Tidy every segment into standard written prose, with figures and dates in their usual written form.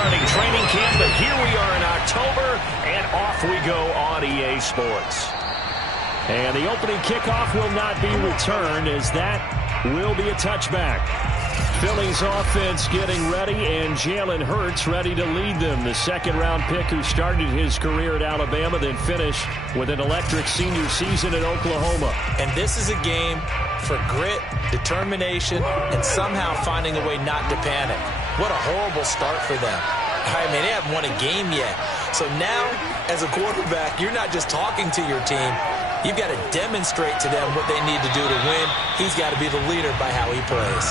starting training camp, but here we are in October, and off we go on EA Sports. And the opening kickoff will not be returned, as that will be a touchback. Philly's offense getting ready, and Jalen Hurts ready to lead them. The second-round pick who started his career at Alabama, then finished with an electric senior season at Oklahoma. And this is a game for grit, determination, and somehow finding a way not to panic. What a horrible start for them. I mean, they haven't won a game yet. So now, as a quarterback, you're not just talking to your team. You've got to demonstrate to them what they need to do to win. He's got to be the leader by how he plays.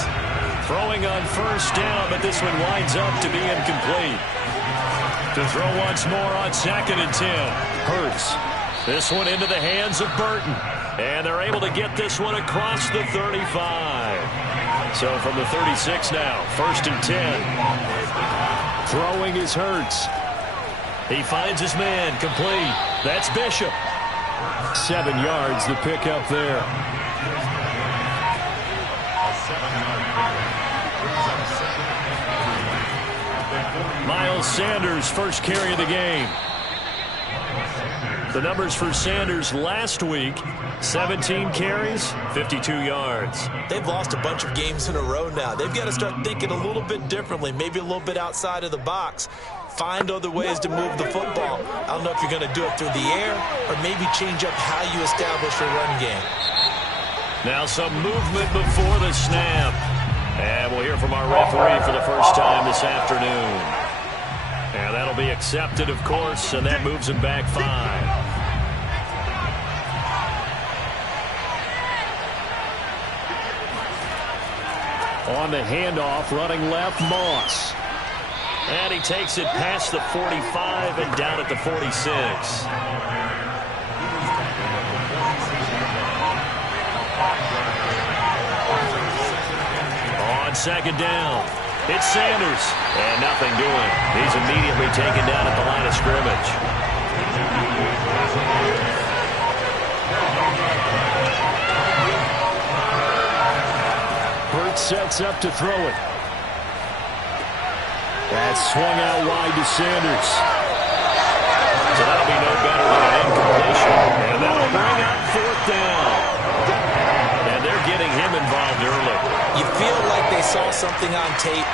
Throwing on first down, but this one winds up to be incomplete. To throw once more on 2nd and 10. Hurts. This one into the hands of Burton. And they're able to get this one across the 35. So from the 36 now, 1st and 10. Throwing is Hurts. He finds his man, complete. That's Bishop. 7 yards, the pickup there. Miles Sanders, first carry of the game. The numbers for Sanders last week, 17 carries, 52 yards. They've lost a bunch of games in a row now. They've got to start thinking a little bit differently, maybe a little bit outside of the box. Find other ways to move the football. I don't know if you're going to do it through the air or maybe change up how you establish your run game. Now some movement before the snap. And we'll hear from our referee for the first time this afternoon. And that'll be accepted, of course, and that moves him back 5. On the handoff, running left, Moss. And he takes it past the 45 and down at the 46. On 2nd down, it's Sanders. And nothing doing. He's immediately taken down at the line of scrimmage. Hurts sets up to throw it. That's swung out wide to Sanders. So that'll be no better than an incompletion. And that'll bring up 4th down. And they're getting him involved early. You feel like they saw something on tape,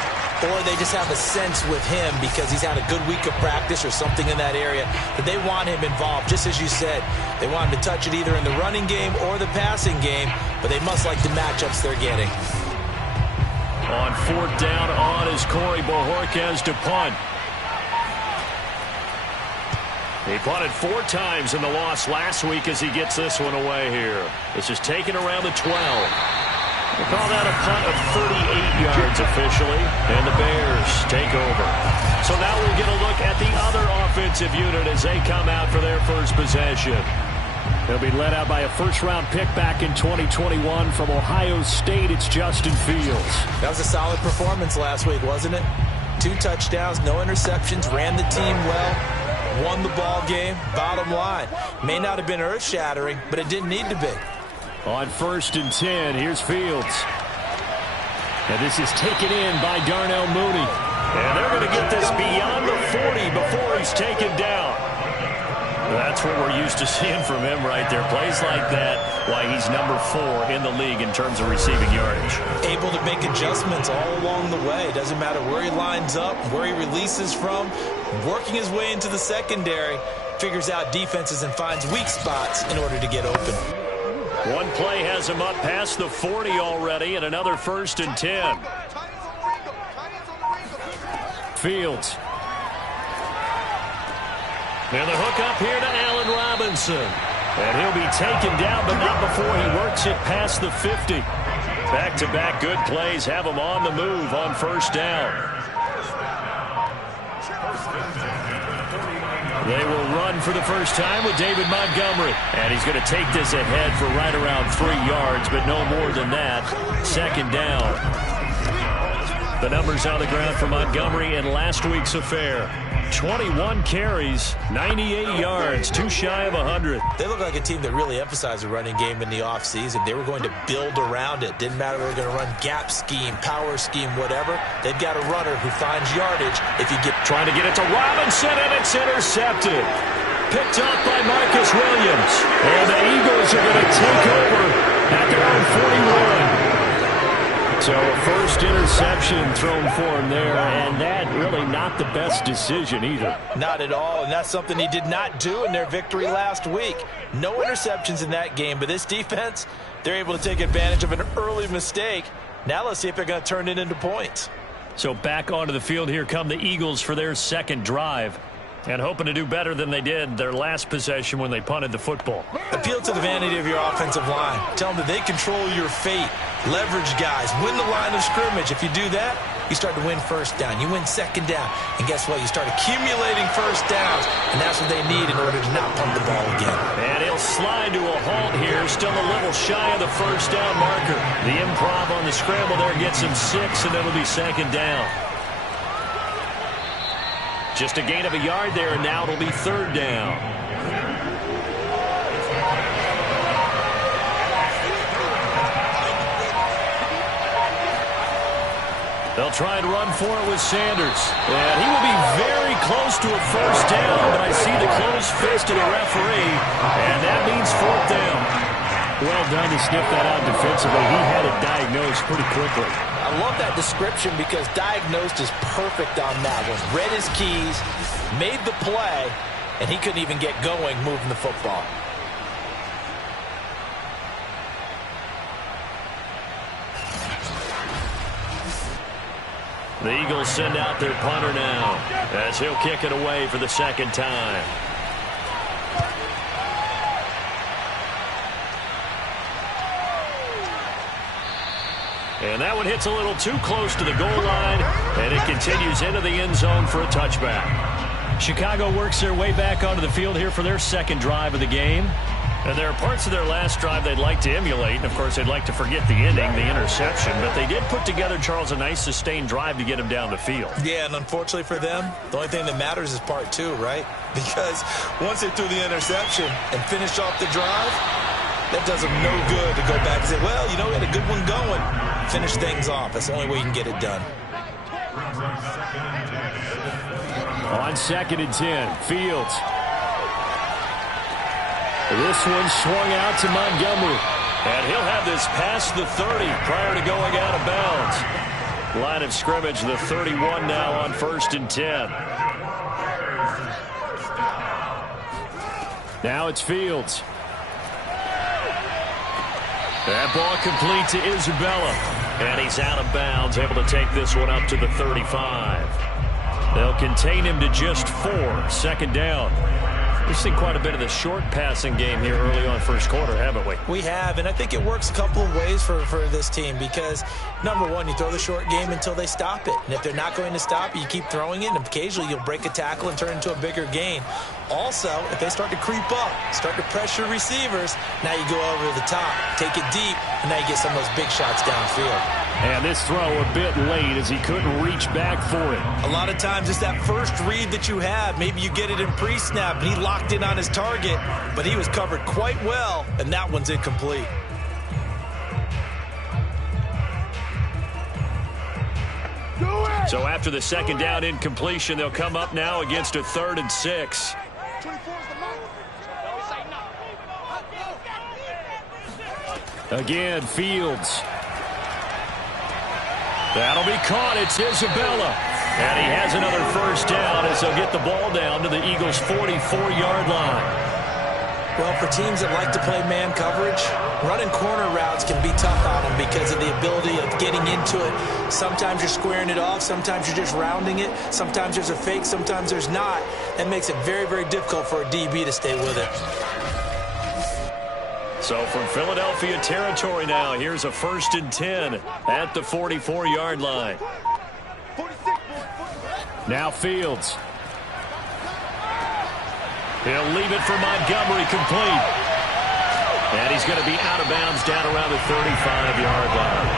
or they just have a sense with him because he's had a good week of practice or something in that area that they want him involved. Just as you said, they want him to touch it either in the running game or the passing game, but they must like the matchups they're getting. On 4th down, on is Corey Bojorquez to punt. He punted 4 times in the loss last week as he gets this one away here. This is taken around the 12. We'll call that a punt of 38 yards officially, and the Bears take over. So now we'll get a look at the other offensive unit as they come out for their first possession. They'll be led out by a first-round pick back in 2021 from Ohio State. It's Justin Fields. That was a solid performance last week, wasn't it? 2 touchdowns, no interceptions, ran the team well, won the ball game. Bottom line, may not have been earth-shattering, but it didn't need to be. On 1st and 10, here's Fields. And this is taken in by Darnell Mooney. And they're going to get this beyond the 40 before he's taken down. That's what we're used to seeing from him right there. Plays like that, why he's number 4 in the league in terms of receiving yardage. Able to make adjustments all along the way. Doesn't matter where he lines up, where he releases from. Working his way into the secondary, figures out defenses and finds weak spots in order to get open. One play has him up past the 40 already, and another 1st and 10. Fields. And the hook up here to Allen Robinson. And he'll be taken down, but not before he works it past the 50. Back-to-back good plays have him on the move on 1st down. They will run for the first time with David Montgomery. And he's going to take this ahead for right around 3 yards, but no more than that. 2nd down. The numbers on the ground for Montgomery in last week's affair. 21 carries, 98 yards, too shy of 100. They look like a team that really emphasized the running game in the offseason. They were going to build around it. Didn't matter if they were going to run gap scheme, power scheme, whatever. They've got a runner who finds yardage if you get... Trying to get it to Robinson, and it's intercepted. Picked up by Marcus Williams. And the Eagles are going to take over at their own 41. So a first interception thrown for him there, and that really not the best decision either. Not at all, and that's something he did not do in their victory last week. No interceptions in that game, but this defense, they're able to take advantage of an early mistake. Now let's see if they're going to turn it into points. So back onto the field, here come the Eagles for their second drive. And hoping to do better than they did their last possession when they punted the football. Appeal to the vanity of your offensive line. Tell them that they control your fate. Leverage guys. Win the line of scrimmage. If you do that, you start to win first down. You win second down. And guess what? You start accumulating first downs. And that's what they need in order to not punt the ball again. And he'll slide to a halt here. Still a little shy of the first down marker. The improv on the scramble there gets him 6, and it'll be second down. Just a gain of a yard there, and now it'll be third down. They'll try and run for it with Sanders. And he will be very close to a first down, but I see the closed fist of the referee, and that means fourth down. Well done to sniff that out defensively. He had it diagnosed pretty quickly. I love that description because diagnosed is perfect on that one. Read his keys, made the play, and he couldn't even get going moving the football. The Eagles send out their punter now as he'll kick it away for the second time. And that one hits a little too close to the goal line, and it continues into the end zone for a touchback. Chicago works their way back onto the field here for their second drive of the game. And there are parts of their last drive they'd like to emulate, and of course they'd like to forget the ending, the interception. But they did put together, Charles, a nice sustained drive to get him down the field. Yeah, and unfortunately for them, the only thing that matters is part 2, right? Because once they threw the interception and finished off the drive, that does them no good to go back and say, well, you know, we had a good one going. Finish things off. That's the only way you can get it done. On second and 10, Fields. This one swung out to Montgomery. And he'll have this past the 30 prior to going out of bounds. Line of scrimmage, the 31 now on first and 10. Now it's Fields. That ball complete to Isabella. And he's out of bounds, able to take this one up to the 35. They'll contain him to just 4. Second down. We've seen quite a bit of the short passing game here early on first quarter, haven't we? We have, and I think it works a couple of ways for this team because, number one, you throw the short game until they stop it. And if they're not going to stop it, you keep throwing it, and occasionally you'll break a tackle and turn it into a bigger gain. Also, if they start to creep up, start to pressure receivers, now you go over the top, take it deep, and now you get some of those big shots downfield. And this throw a bit late as he couldn't reach back for it. A lot of times it's that first read that you have. Maybe you get it in pre-snap, and he locked in on his target, but he was covered quite well, and that one's incomplete. So after the second down incompletion, they'll come up now against a 3rd and 6. Again, Fields. That'll be caught. It's Isabella. And he has another first down as they'll get the ball down to the Eagles' 44-yard line. Well, for teams that like to play man coverage, running corner routes can be tough on them because of the ability of getting into it. Sometimes you're squaring it off. Sometimes you're just rounding it. Sometimes there's a fake. Sometimes there's not. That makes it very, very difficult for a DB to stay with it. So from Philadelphia territory now, here's a 1st and 10 at the 44-yard line. Now Fields. He'll leave it for Montgomery complete. And he's going to be out of bounds down around the 35-yard line.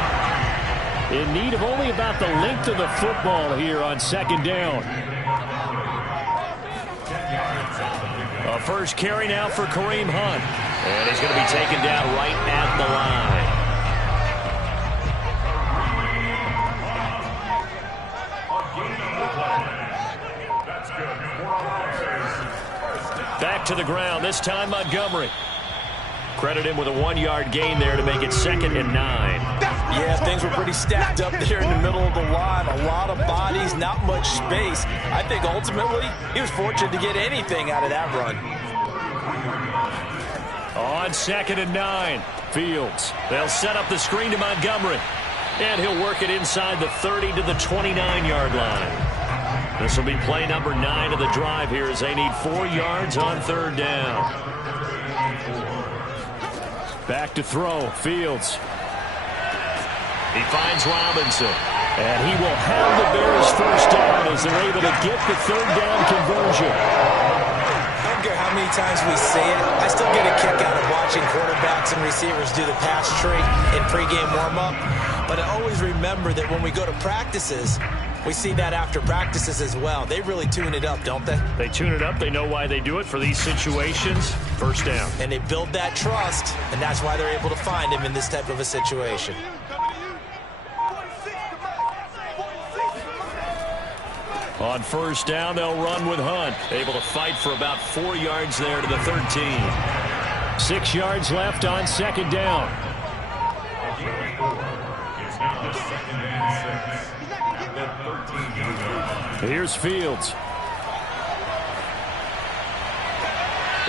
In need of only about the length of the football here on second down. A first carry now for Kareem Hunt. And he's going to be taken down right at the line. Back to the ground, this time Montgomery. Credit him with a 1-yard gain there to make it 2nd and 9. Yeah, things were pretty stacked up there in the middle of the line. A lot of bodies, not much space. I think ultimately he was fortunate to get anything out of that run. On 2nd and 9, Fields. They'll set up the screen to Montgomery. And he'll work it inside the 30 to the 29-yard line. This will be play number 9 of the drive here as they need 4 yards on 3rd down. Back to throw, Fields. He finds Robinson. And he will have the Bears first down as they're able to get the 3rd down conversion. I don't care how many times we say it, I still get a kick out of watching quarterbacks and receivers do the pass tree in pregame warm-up. But I always remember that when we go to practices, we see that after practices as well. They really tune it up, don't they? They tune it up. They know why they do it for these situations. First down. And they build that trust, and that's why they're able to find him in this type of a situation. On first down, they'll run with Hunt. Able to fight for about 4 yards there to the 13. 6 yards left on 2nd down. Here's Fields.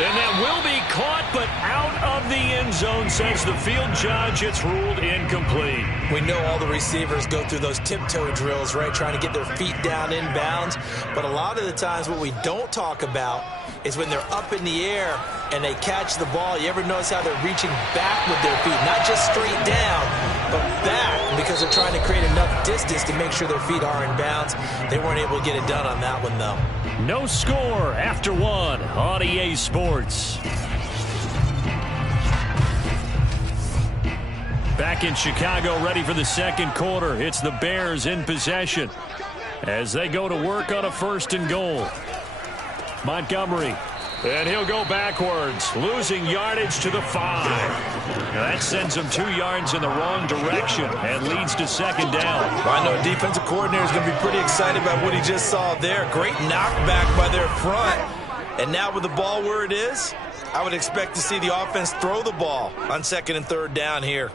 And that will be caught, but out of the end zone, says the field judge. It's ruled incomplete. We know all the receivers go through those tiptoe drills, right, trying to get their feet down inbounds. But a lot of the times what we don't talk about is when they're up in the air and they catch the ball. You ever notice how they're reaching back with their feet? Not just straight down, but back, because they're trying to create enough distance to make sure their feet are in bounds. They weren't able to get it done on that one, though. No score after 1 on EA Sports. Back in Chicago, ready for the 2nd quarter. It's the Bears in possession as they go to work on a 1st and goal. Montgomery. And he'll go backwards, losing yardage to the 5. Now that sends him 2 yards in the wrong direction and leads to 2nd down. Well, I know a defensive coordinator is going to be pretty excited about what he just saw there. Great knockback by their front. And now with the ball where it is, I would expect to see the offense throw the ball on 2nd and 3rd down here.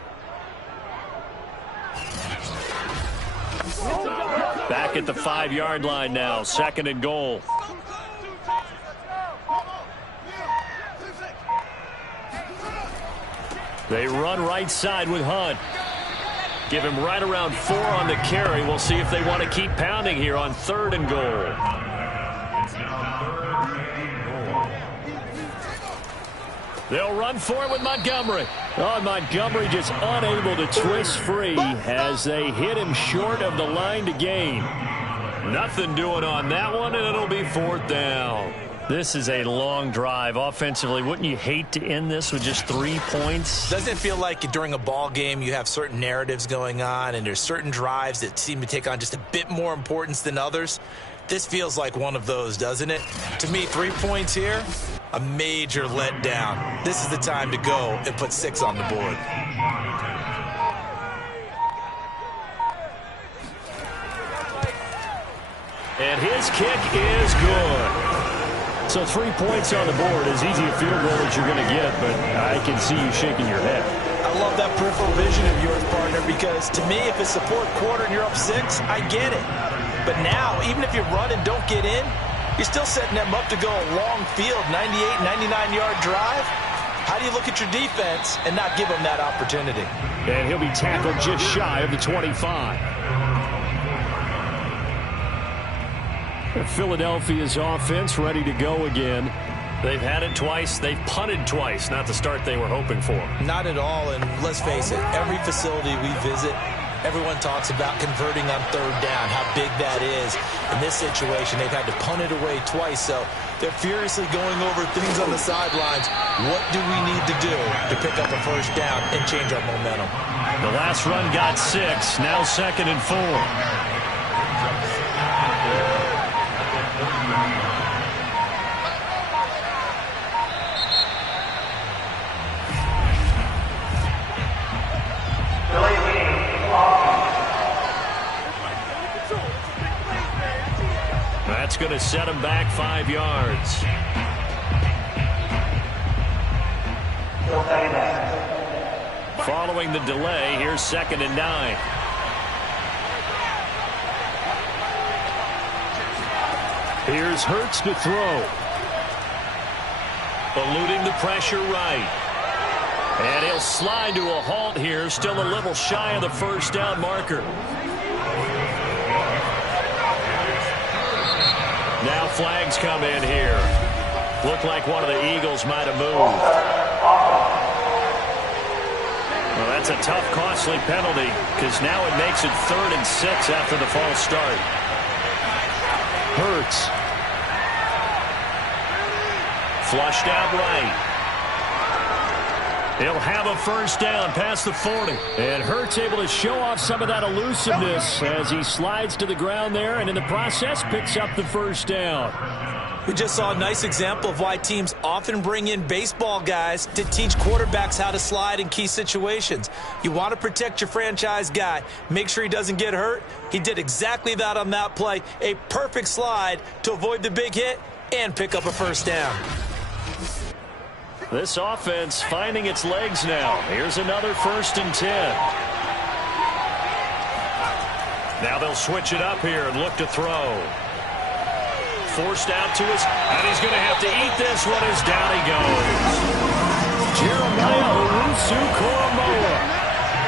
Back at the 5-yard line now, 2nd and goal. They run right side with Hunt. Give him right around 4 on the carry. We'll see if they want to keep pounding here on 3rd and goal. They'll run for it with Montgomery. Oh, Montgomery just unable to twist free as they hit him short of the line to gain. Nothing doing on that one, and it'll be 4th down. This is a long drive offensively. Wouldn't you hate to end this with just 3 points? Doesn't it feel like during a ball game you have certain narratives going on and there's certain drives that seem to take on just a bit more importance than others? This feels like one of those, doesn't it? To me, 3 points here, a major letdown. This is the time to go and put 6 on the board. And his kick is good. So 3 points on the board, as easy a field goal as you're going to get, but I can see you shaking your head. I love that peripheral vision of yours, partner, because to me, if it's the 4th quarter and you're up 6, I get it. But now, even if you run and don't get in, you're still setting them up to go a long field, 98, 99-yard drive. How do you look at your defense and not give them that opportunity? And he'll be tackled just shy of the 25. Philadelphia's offense ready to go again. They've had it twice. They've punted twice. Not the start they were hoping for. Not at all, and let's face it, every facility we visit, everyone talks about converting on 3rd down, how big that is. In this situation, they've had to punt it away twice, so they're furiously going over things on the sidelines. What do we need to do to pick up a 1st down and change our momentum? The last run got 6, now 2nd and 4. That's going to set him back 5 yards. Following the delay, here's 2nd and 9. Here's Hurts to throw. Eluding the pressure right. And he'll slide to a halt here, still a little shy of the first down marker. Now flags come in here. Looked like one of the Eagles might have moved. Well, that's a tough, costly penalty because now it makes it 3rd and 6 after the false start. Hurts. Flushed out right. He'll have a first down past the 40. And Hurts able to show off some of that elusiveness as he slides to the ground there and in the process picks up the first down. We just saw a nice example of why teams often bring in baseball guys to teach quarterbacks how to slide in key situations. You want to protect your franchise guy. Make sure he doesn't get hurt. He did exactly that on that play. A perfect slide to avoid the big hit and pick up a first down. This offense finding its legs now. Here's another 1st and 10. Now they'll switch it up here and look to throw. Forced out to his, and he's going to have to eat this one as down he goes. Jeremiah Owusu-Koramoah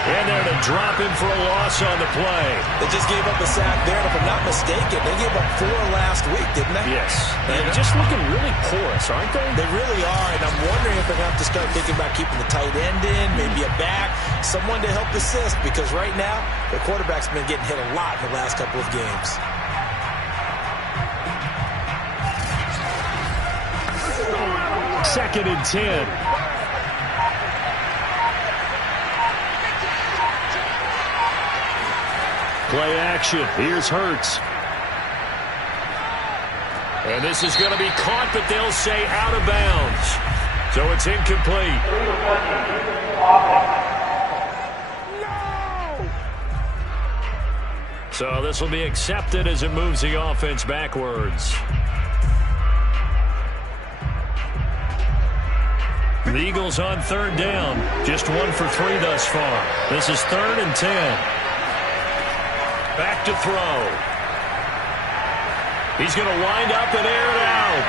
in there to drop him for a loss on the play. They just gave up a sack there, and if I'm not mistaken, they gave up 4 last week, didn't they? Yes. They're just looking really porous, aren't they? They really are, and I'm wondering if they're going to have to start thinking about keeping the tight end in, maybe a back, someone to help assist, because right now, their quarterback's been getting hit a lot in the last couple of games. Second and 10. Play action. Here's Hurts. And this is going to be caught, but they'll say out of bounds. So it's incomplete. No! So this will be accepted as it moves the offense backwards. The Eagles on 3rd down. Just 1 for 3 thus far. This is 3rd and 10. Back to throw. He's going to wind up and air it out.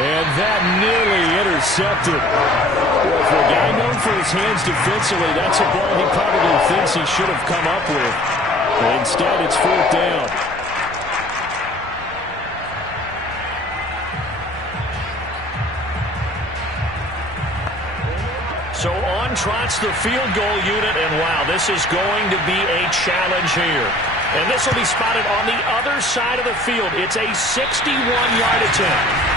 And that nearly intercepted. Well, for a guy known for his hands defensively, that's a ball he probably thinks he should have come up with. But instead, it's 4th down. So on trots the field goal unit, and wow, this is going to be a challenge here. And this will be spotted on the other side of the field. It's a 61-yard attempt.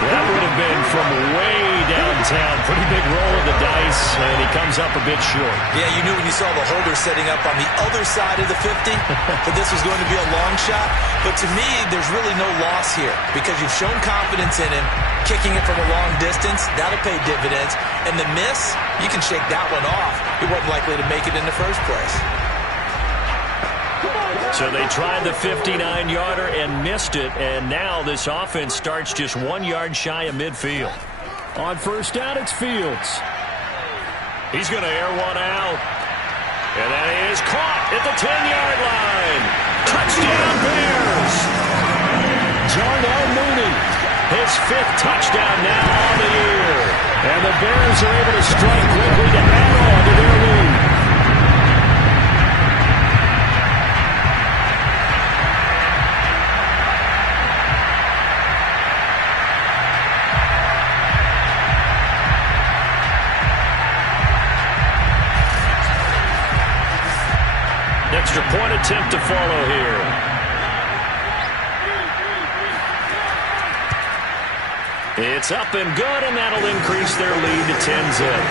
That would have been from way downtown. Pretty big roll of the dice, and he comes up a bit short. Yeah, you knew when you saw the holder setting up on the other side of the 50 that this was going to be a long shot. But to me, there's really no loss here because you've shown confidence in him. Kicking it from a long distance, that'll pay dividends. And the miss, you can shake that one off. He wasn't likely to make it in the first place. So they tried the 59-yarder and missed it, and now this offense starts just 1 yard shy of midfield. On first down, it's Fields. He's going to air one out. And that is caught at the 10-yard line. Touchdown, Bears! Darnell Mooney, his 5th touchdown now on the year. And the Bears are able to strike quickly to add on to their lead. Extra point attempt to follow here. It's up and good, and that'll increase their lead to 10-zip.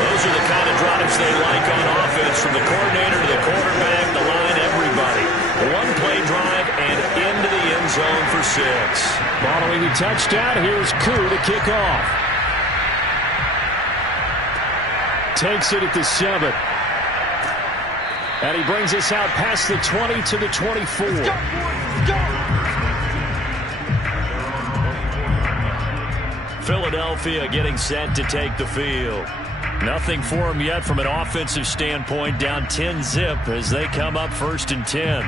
Those are the kind of drives they like on offense, from the coordinator to the quarterback, the line, everybody. One-play drive and into the end zone for 6. Following the touchdown, here's Koo to kick off. Takes it at the 7. And he brings us out past the 20 to the 24. Philadelphia getting set to take the field. Nothing for them yet from an offensive standpoint, down 10-zip as they come up 1st and 10.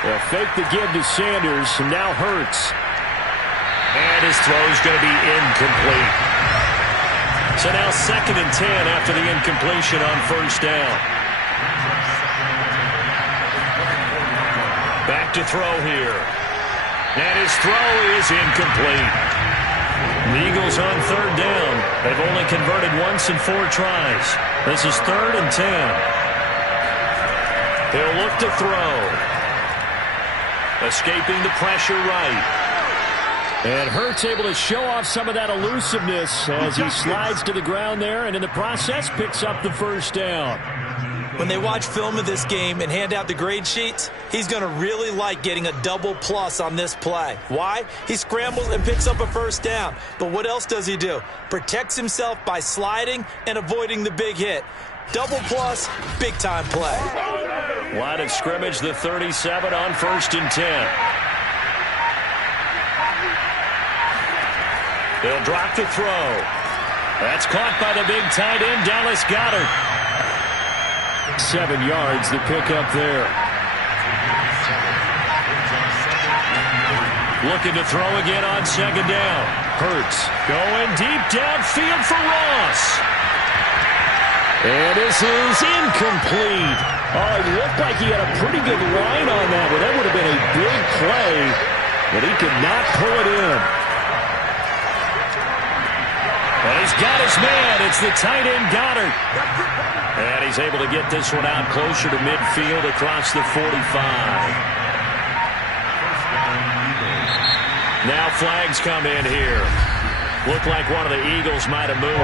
They'll fake the give to Sanders, and now Hurts. And his throw's going to be incomplete. So now 2nd and 10 after the incompletion on 1st down. Back to throw here. And his throw is incomplete. The Eagles on 3rd down. They've only converted once in 4 tries. This is 3rd and 10. He'll look to throw. Escaping the pressure right. And Hurts able to show off some of that elusiveness as he slides to the ground there, and in the process picks up the 1st down. When they watch film of this game and hand out the grade sheets, he's going to really like getting a double plus on this play. Why? He scrambles and picks up a 1st down. But what else does he do? Protects himself by sliding and avoiding the big hit. Double plus, big time play. Line of scrimmage, the 37 on 1st and 10. They'll drop to throw. That's caught by the big tight end, Dallas Goedert. 7 yards, the pickup there. Looking to throw again on 2nd down. Hurts going deep downfield for Ross. And this is incomplete. Oh, it looked like he had a pretty good line on that, but that would have been a big play, but he could not pull it in. And he's got his man. It's the tight end, Goddard. And he's able to get this one out closer to midfield across the 45. Now flags come in here. Looked like one of the Eagles might have moved.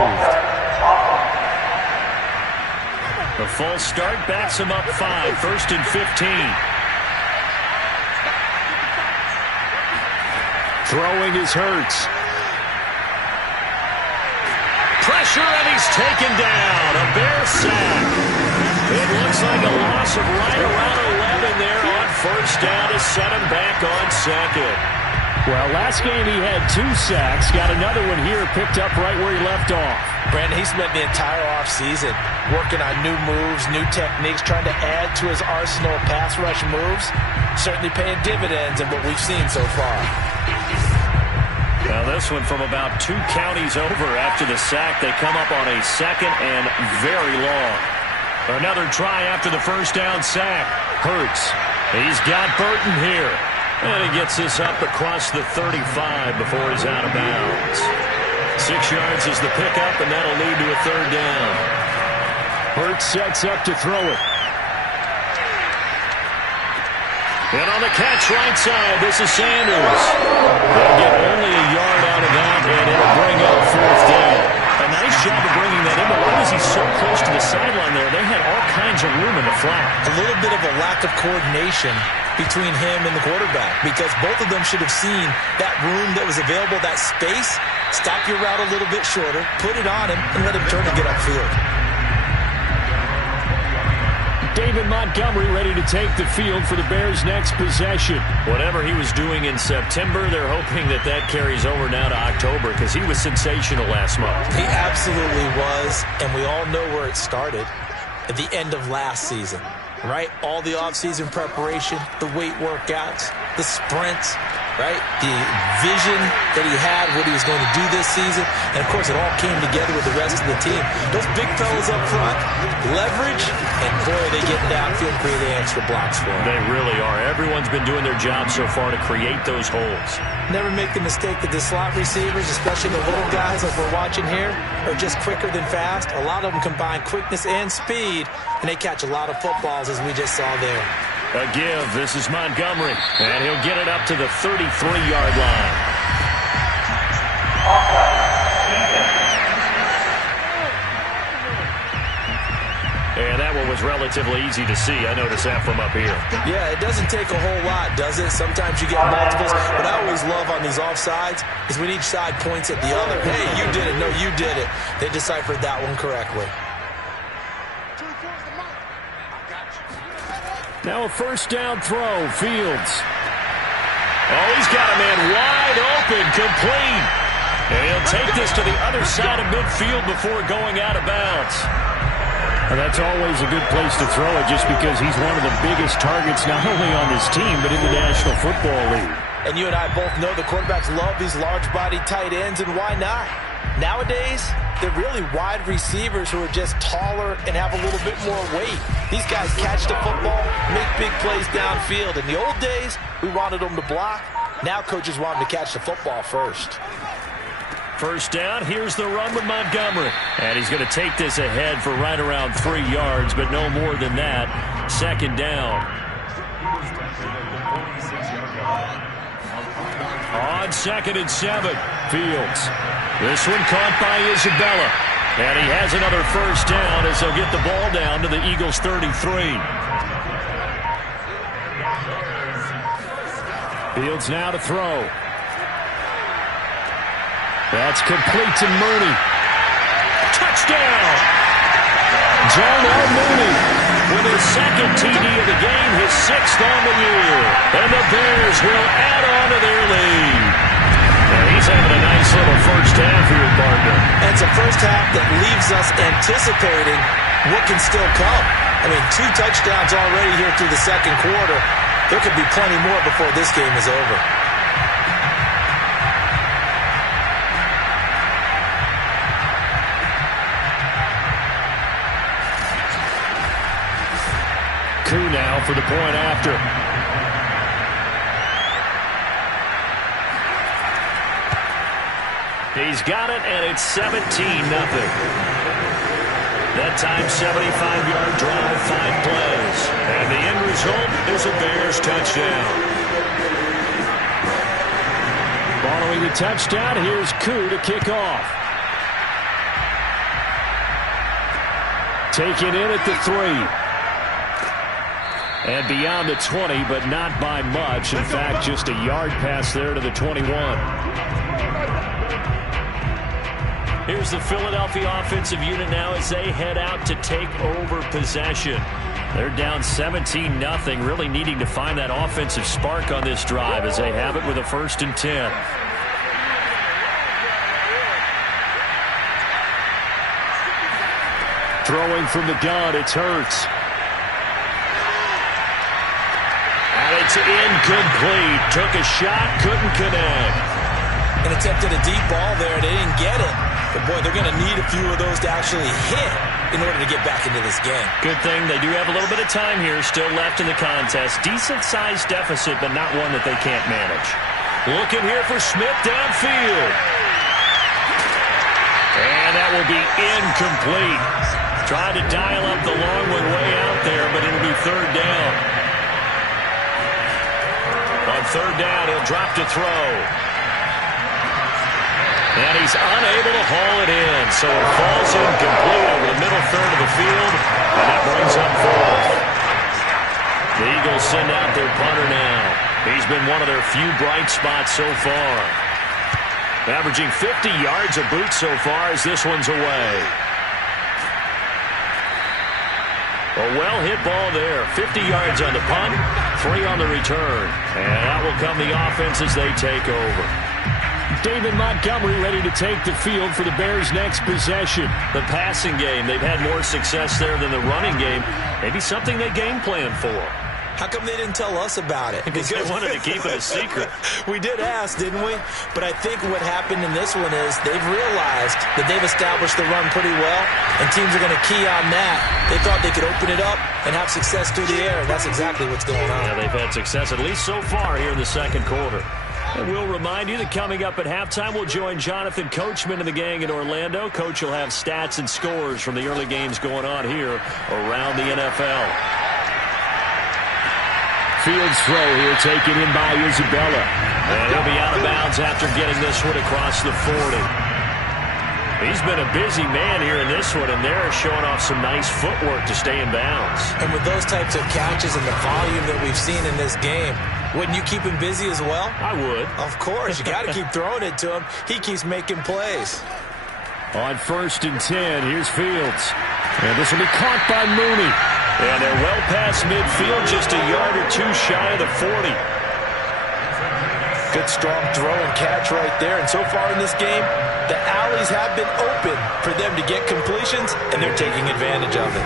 The false start backs him up 5, 1st and 15. Throwing his Hurts. Pressure, and he's taken down. A Bear sack. It looks like a loss of right around 11 there on 1st down to set him back on 2nd. Well, last game he had 2 sacks. Got another one here picked up right where he left off. Brandon, he spent the entire offseason working on new moves, new techniques, trying to add to his arsenal of pass rush moves. Certainly paying dividends in what we've seen so far. Now this one from about 2 counties over after the sack. They come up on a 2nd and very long. Another try after the 1st down sack. Hurts. He's got Burton here. And he gets this up across the 35 before he's out of bounds. 6 yards is the pickup, and that'll lead to a 3rd down. Hurts sets up to throw it. And on the catch right side, this is Sanders. They'll get only a yard out of that, and it'll bring up 4th down. A nice job of bringing that in, but why was he so close to the sideline there? They had all kinds of room in the flat. A little bit of a lack of coordination between him and the quarterback, because both of them should have seen that room that was available, that space. Stop your route a little bit shorter, put it on him, and let him turn and get upfield. David Montgomery ready to take the field for the Bears' next possession. Whatever he was doing in September, they're hoping that that carries over now to October, because he was sensational last month. He absolutely was, and we all know where it started at the end of last season, right? All the offseason preparation, the weight workouts, the sprints, right? The vision that he had, what he was going to do this season. And, of course, it all came together with the rest of the team. Those big fellas up front, leverage, and, boy, they get downfield, creating extra blocks for them. They really are. Everyone's been doing their job so far to create those holes. Never make the mistake that the slot receivers, especially the little guys like we're watching here, are just quicker than fast. A lot of them combine quickness and speed, and they catch a lot of footballs, as we just saw there. A give. This is Montgomery. And he'll get it up to the 33-yard line. And that will was relatively easy to see. I noticed that from up here. Yeah, it doesn't take a whole lot, does it? Sometimes you get multiples. What I always love on these offsides is when each side points at the other. Hey, you did it. No, you did it. They deciphered that one correctly. Now a first down throw. Fields. Oh, he's got a man wide open, complete. And he'll take this to the other side of midfield before going out of bounds. Well, that's always a good place to throw it just because he's one of the biggest targets not only on this team but in the National Football League. And you and I both know the quarterbacks love these large-bodied tight ends, and why not? Nowadays, they're really wide receivers who are just taller and have a little bit more weight. These guys catch the football, make big plays downfield. In the old days, we wanted them to block. Now coaches want them to catch the football first. First down, here's the run with Montgomery. And he's going to take this ahead for right around 3 yards, but no more than that. Second down. On 2nd and 7, Fields. This one caught by Isabella. And he has another first down as they'll get the ball down to the Eagles' 33. Fields now to throw. That's complete to Mooney. Touchdown! Darnell Mooney with his second TD of the game, his 6th on the year. And the Bears will add on to their lead. And he's having a nice little first half here, partner. And it's a first half that leaves us anticipating what can still come. I mean, 2 touchdowns already here through the second quarter. There could be plenty more before this game is over. Coup now for the point after. He's got it, and it's 17-0. That time, 75-yard drive, 5 plays. And the end result is a Bears touchdown. Following the touchdown, here's Coup to kick off. Taken in at the 3. And beyond the 20, but not by much. In fact, just a yard pass there to the 21. Here's the Philadelphia offensive unit now as they head out to take over possession. They're down 17-0, really needing to find that offensive spark on this drive as they have it with a 1st and 10. Throwing from the gun, it's Hurts. It's incomplete. Took a shot, couldn't connect. And attempted a deep ball there. They didn't get it. But, boy, they're going to need a few of those to actually hit in order to get back into this game. Good thing they do have a little bit of time here still left in the contest. Decent-sized deficit, but not one that they can't manage. Looking here for Smith downfield. And that will be incomplete. Tried to dial up the long one way out there, but it'll be 3rd down. On 3rd down, he'll drop to throw. And he's unable to haul it in, so it falls incomplete over the middle third of the field, and that brings up 4th. The Eagles send out their punter now. He's been one of their few bright spots so far. Averaging 50 yards a boot so far as this one's away. A well-hit ball there. 50 yards on the punt, 3 on the return. And that will come the offense as they take over. David Montgomery ready to take the field for the Bears' next possession. The passing game, they've had more success there than the running game. Maybe something they game plan for. How come they didn't tell us about it? Because they wanted to keep it a secret. We did ask, didn't we? But I think what happened in this one is they've realized that they've established the run pretty well, and teams are going to key on that. They thought they could open it up and have success through the air, and that's exactly what's going on. Yeah, they've had success, at least so far, here in the second quarter. And we'll remind you that coming up at halftime, we'll join Jonathan Coachman and the gang in Orlando. Coach will have stats and scores from the early games going on here around the NFL. Fields throw here taken in by Isabella. And he'll be out of bounds after getting this one across the 40. He's been a busy man here in this one, and they're showing off some nice footwork to stay in bounds. And with those types of catches and the volume that we've seen in this game, wouldn't you keep him busy as well? I would. Of course. You got to keep throwing it to him. He keeps making plays. On 1st and 10, here's Fields. And this will be caught by Mooney. And they're well past midfield, just a yard or two shy of the 40. Good strong throw and catch right there. And so far in this game, the alleys have been open for them to get completions, and they're taking advantage of it.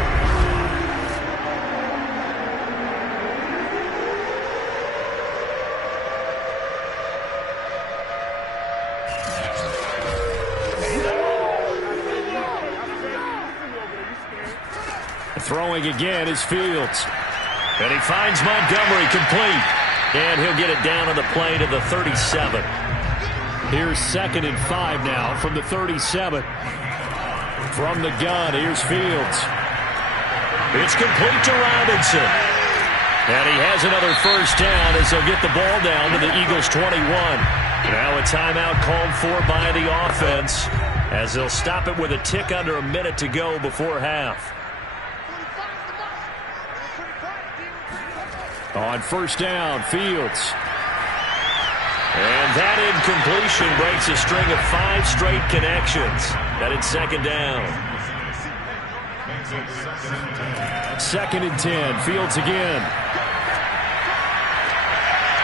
Throwing again is Fields. And he finds Montgomery complete. And he'll get it down on the play to the 37. Here's 2nd and 5 now from the 37. From the gun, here's Fields. It's complete to Robinson. And he has another first down as they'll get the ball down to the Eagles' 21. Now a timeout called for by the offense as they'll stop it with a tick under a minute to go before half. On 1st down, Fields. And that incompletion breaks a string of 5 straight connections. That is 2nd down. 2nd and 10, Fields again.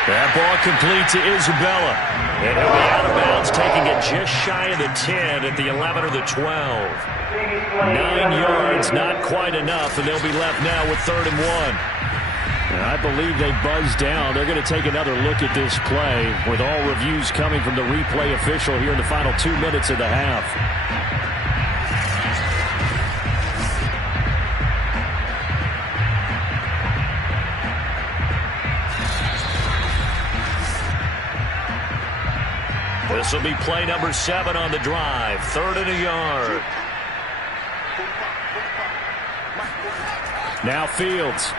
That ball complete to Isabella. And he'll be out of bounds, taking it just shy of the 10 at the 11 or the 12. 9 yards, not quite enough, and they'll be left now with 3rd and 1. And I believe they buzzed down. They're going to take another look at this play with all reviews coming from the replay official here in the final 2 minutes of the half. This will be play number 7 on the drive. 3rd and a yard. Now Fields.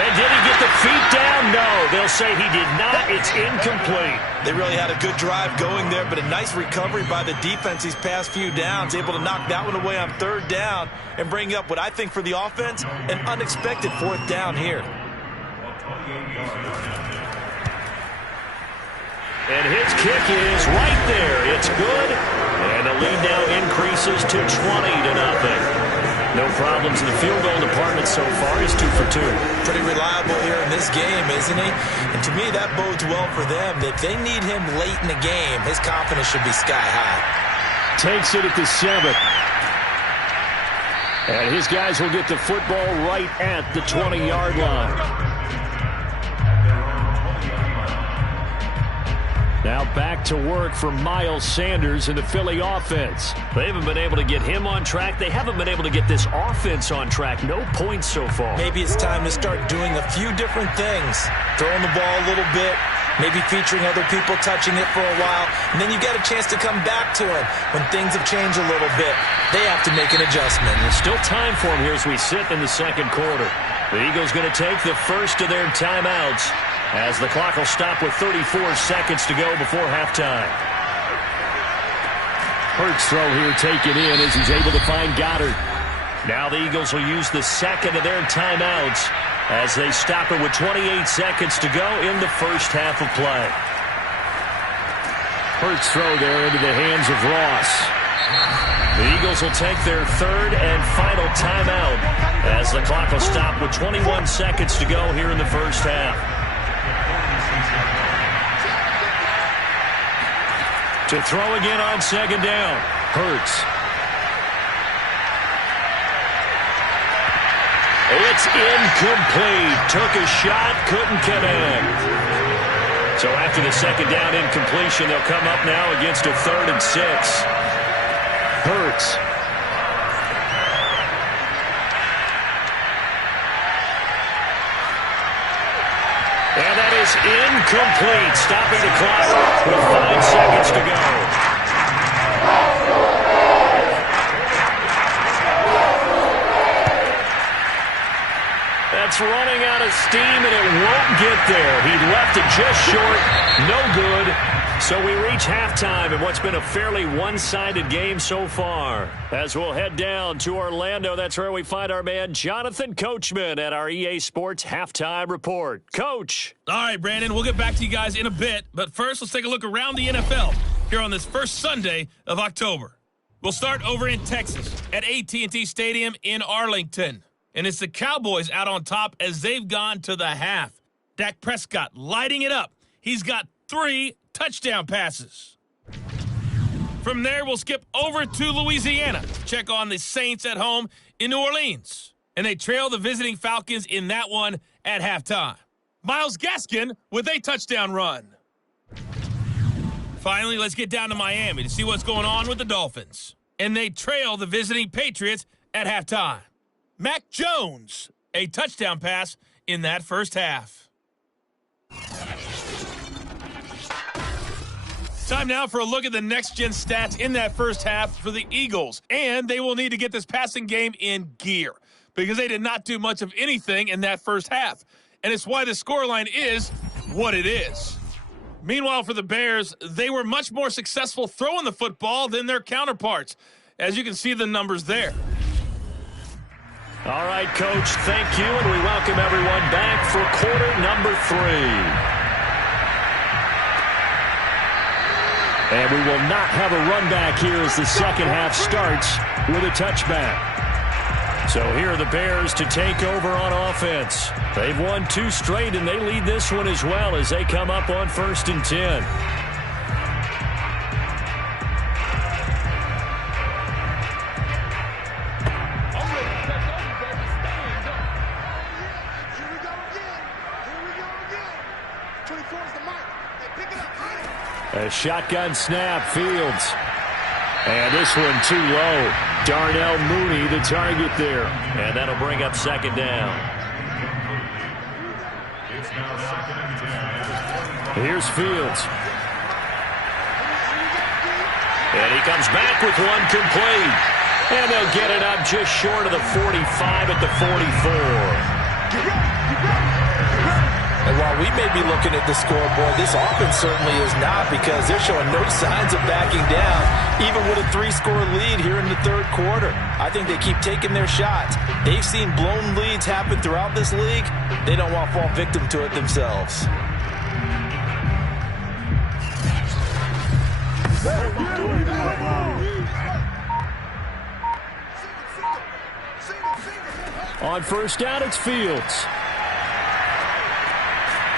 And did he get the feet down? No, they'll say he did not. It's incomplete. They really had a good drive going there, but a nice recovery by the defense these past few downs, able to knock that one away on 3rd down and bring up what I think for the offense, an unexpected 4th down here. And his kick is right there. It's good. And the lead now increases to 20-0. No problems in the field goal department so far. He's 2 for 2. Pretty reliable here in this game, isn't he? And to me, that bodes well for them. If they need him late in the game, his confidence should be sky high. Takes it at the 7. And his guys will get the football right at the 20-yard line. Now back to work for Miles Sanders in the Philly offense. They haven't been able to get him on track. They haven't been able to get this offense on track. No points so far. Maybe it's time to start doing a few different things. Throwing the ball a little bit, maybe featuring other people touching it for a while, and then you get a chance to come back to it when things have changed a little bit. They have to make an adjustment. There's still time for him here as we sit in the 2nd quarter. The Eagles going to take the first of their timeouts as the clock will stop with 34 seconds to go before halftime. Hurts throw here taken in as he's able to find Goddard. Now the Eagles will use the 2nd of their timeouts as they stop it with 28 seconds to go in the first half of play. Hurts throw there into the hands of Ross. The Eagles will take their 3rd and final timeout as the clock will stop with 21 seconds to go here in the first half. To throw again on 2nd down. Hurts. It's incomplete. Took a shot, couldn't connect. So after the 2nd down incompletion, they'll come up now against a 3rd and 6. Hurts. And that is incomplete. Stopping the clock with 5 seconds to go. That's running out of steam, and it won't get there. He left it just short. No good. So we reach halftime in what's been a fairly one-sided game so far. As we'll head down to Orlando, that's where we find our man Jonathan Coachman at our EA Sports Halftime Report. Coach. All right, Brandon, we'll get back to you guys in a bit. But first, let's take a look around the NFL here on this first Sunday of October. We'll start over in Texas at AT&T Stadium in Arlington. And it's the Cowboys out on top as they've gone to the half. Dak Prescott lighting it up. He's got 3 touchdown passes. From there, we'll skip over to Louisiana to check on the Saints at home in New Orleans. And they trail the visiting Falcons in that one at halftime. Myles Gaskin with a touchdown run. Finally, let's get down to Miami to see what's going on with the Dolphins. And they trail the visiting Patriots at halftime. Mac Jones, a touchdown pass in that first half. Time now for a look at the next-gen stats in that first half for the Eagles. And they will need to get this passing game in gear because they did not do much of anything in that first half. And it's why the scoreline is what it is. Meanwhile, for the Bears, they were much more successful throwing the football than their counterparts. As you can see the numbers there. All right, Coach, thank you, and we welcome everyone back for quarter number 3. And we will not have a run back here as the second half starts with a touchback. So here are the Bears to take over on offense. They've won 2 straight, and they lead this one as well as they come up on 1st and 10. A shotgun snap, Fields. And this one too low. Darnell Mooney, the target there. And that'll bring up 2nd down. Here's Fields. And he comes back with one complete. And they'll get it up just short of the 45 at the 44. And while we may be looking at the scoreboard, this offense certainly is not because they're showing no signs of backing down, even with a 3-score lead here in the 3rd quarter. I think they keep taking their shots. They've seen blown leads happen throughout this league. They don't want to fall victim to it themselves. On 1st down, it's Fields.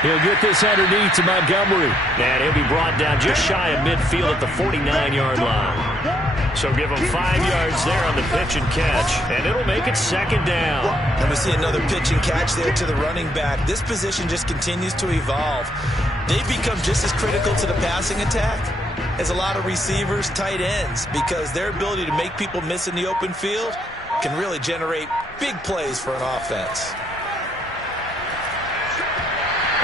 He'll get this underneath to Montgomery. And he'll be brought down just shy of midfield at the 49-yard line. So give him 5 yards there on the pitch and catch, and it'll make it 2nd down. And we see another pitch and catch there to the running back. This position just continues to evolve. They've become just as critical to the passing attack as a lot of receivers, tight ends, because their ability to make people miss in the open field can really generate big plays for an offense.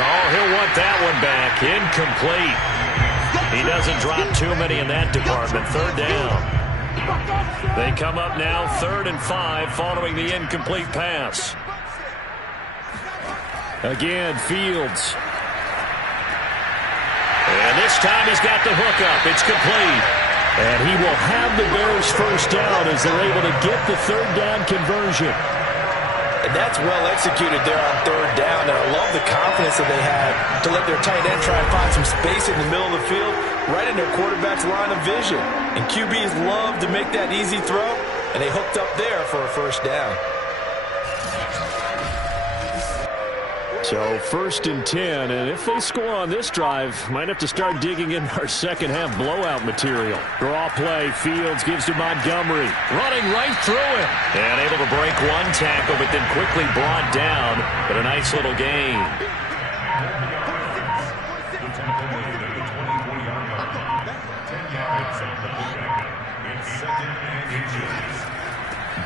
Oh, he'll want that one back. Incomplete. He doesn't drop too many in that department. 3rd down. They come up now 3rd and 5 following the incomplete pass. Again, Fields. And this time he's got the hook up. It's complete. And he will have the Bears 1st down as they're able to get the 3rd down conversion. And that's well executed there on 3rd down. And I love the confidence that they had to let their tight end try and find some space in the middle of the field, right in their quarterback's line of vision. And QBs love to make that easy throw, and they hooked up there for a 1st down. So 1st and 10, and if they score on this drive, might have to start digging in our second half blowout material. Draw play, Fields gives to Montgomery, running right through him. And able to break one tackle, but then quickly brought down, but a nice little gain.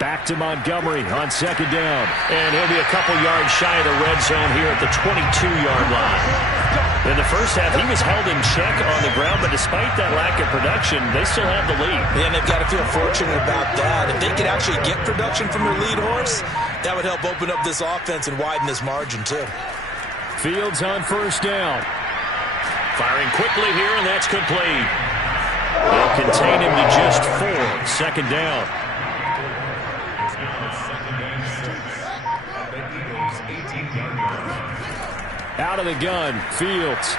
Back to Montgomery on 2nd down. And he'll be a couple yards shy of the red zone here at the 22-yard line. In the first half, he was held in check on the ground, but despite that lack of production, they still have the lead. And they've got to feel fortunate about that. If they could actually get production from their lead horse, that would help open up this offense and widen this margin, too. Fields on 1st down. Firing quickly here, and that's complete. They'll contain him to just 4. Second down. Out of the gun, Fields.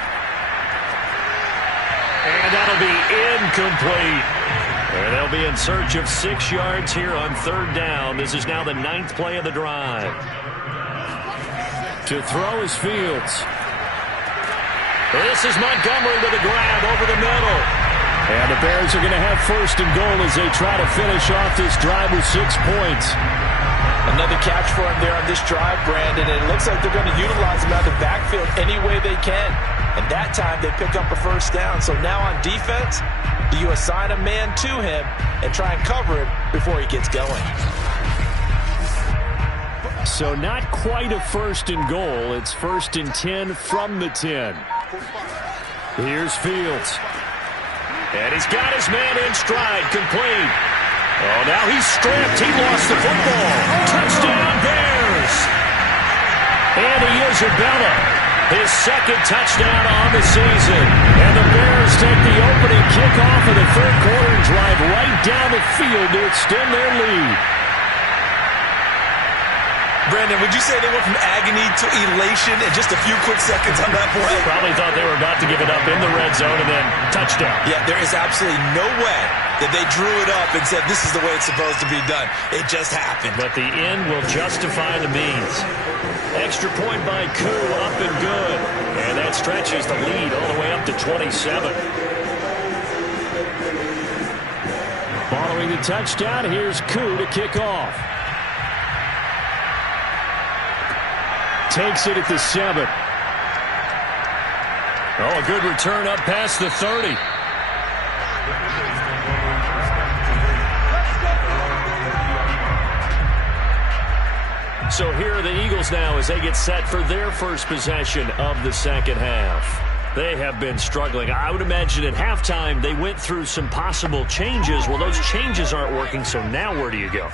And that'll be incomplete. And they'll be in search of 6 yards here on third down. This is now the 9th play of the drive. To throw is Fields. This is Montgomery with a grab over the middle. And the Bears are going to have first and goal as they try to finish off this drive with 6 points. Another catch for him there on this drive, Brandon. And it looks like they're going to utilize him out of the backfield any way they can. And that time they pick up a first down. So now on defense, do you assign a man to him and try and cover him before he gets going? So not quite a first and goal. It's first and 10 from the 10. Here's Fields. And he's got his man in stride, complete. Oh, now he's stripped. He lost the football. Touchdown, Bears. And Isabella, his second touchdown on the season. And the Bears take the opening kickoff of the third quarter and drive right down the field to extend their lead. Brandon, would you say they went from agony to elation in just a few quick seconds on that play? Probably thought they were about to give it up in the red zone and then touchdown. Yeah, there is absolutely no way that they drew it up and said this is the way it's supposed to be done. It just happened. But the end will justify the means. Extra point by Koo, up and good. And that stretches the lead all the way up to 27. Following the touchdown, here's Koo to kick off. Takes it at the 7. Oh, a good return up past the 30. So here are the Eagles now as they get set for their first possession of the second half. They have been struggling. I would imagine at halftime they went through some possible changes. Well, those changes aren't working, so now where do you go?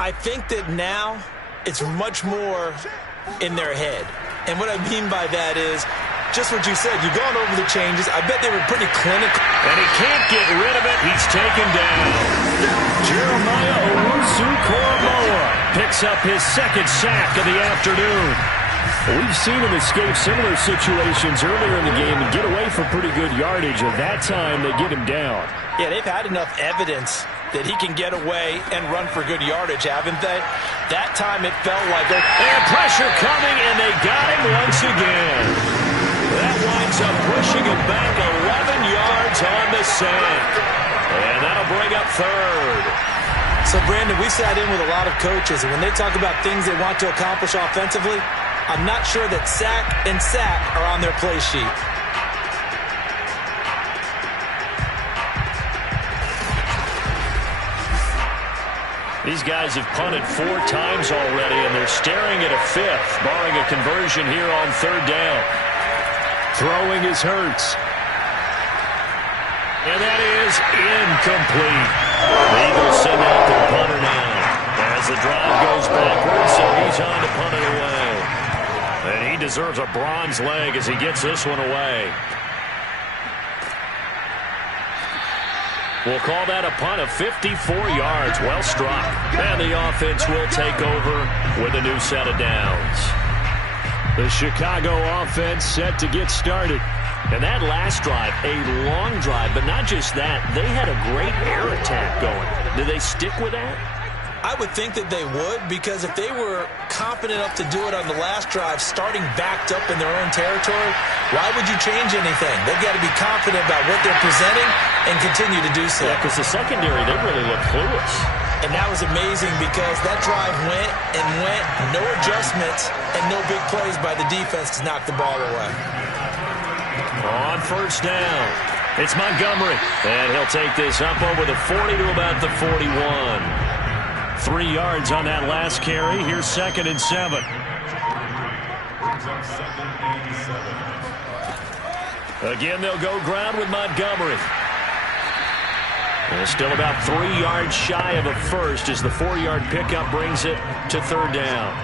I think that now it's much more in their head. And what I mean by that is just what you said. You've gone over the changes. I bet they were pretty clinical. And he can't get rid of it. He's taken down. Jeremiah Owusu-Koramoah picks up his second sack of the afternoon. We've seen him escape similar situations earlier in the game and get away for pretty good yardage. At that time, they get him down. Yeah, they've had enough evidence that he can get away and run for good yardage, haven't they? That time it felt like they're... And pressure coming, and they got him once again. That winds up pushing him back 11 yards on the sack. And that'll bring up third. So, Brandon, we sat in with a lot of coaches, and when they talk about things they want to accomplish offensively, I'm not sure that sack and sack are on their play sheet. These guys have punted 4 times already, and they're staring at a 5th, barring a conversion here on third down. Throwing is Hurts. And that is incomplete. The Eagles send out their punter now. As the drive goes backwards, so he's on to punt it away. And he deserves a bronze leg as he gets this one away. We'll call that a punt of 54 yards. Well struck. And the offense will take over with a new set of downs. The Chicago offense set to get started. And that last drive, a long drive, but not just that. They had a great air attack going. Do they stick with that? I would think that they would, because if they were confident enough to do it on the last drive, starting backed up in their own territory, why would you change anything? They've got to be confident about what they're presenting and continue to do so. Yeah, because the secondary, they really look clueless. And that was amazing because that drive went and went, no adjustments, and no big plays by the defense to knock the ball away. On first down, it's Montgomery. And he'll take this up over the 40 to about the 41. 3 yards on that last carry. Here's 2nd and 7. Again, they'll go ground with Montgomery. And still about 3 yards shy of a first as the 4-yard pickup brings it to third down.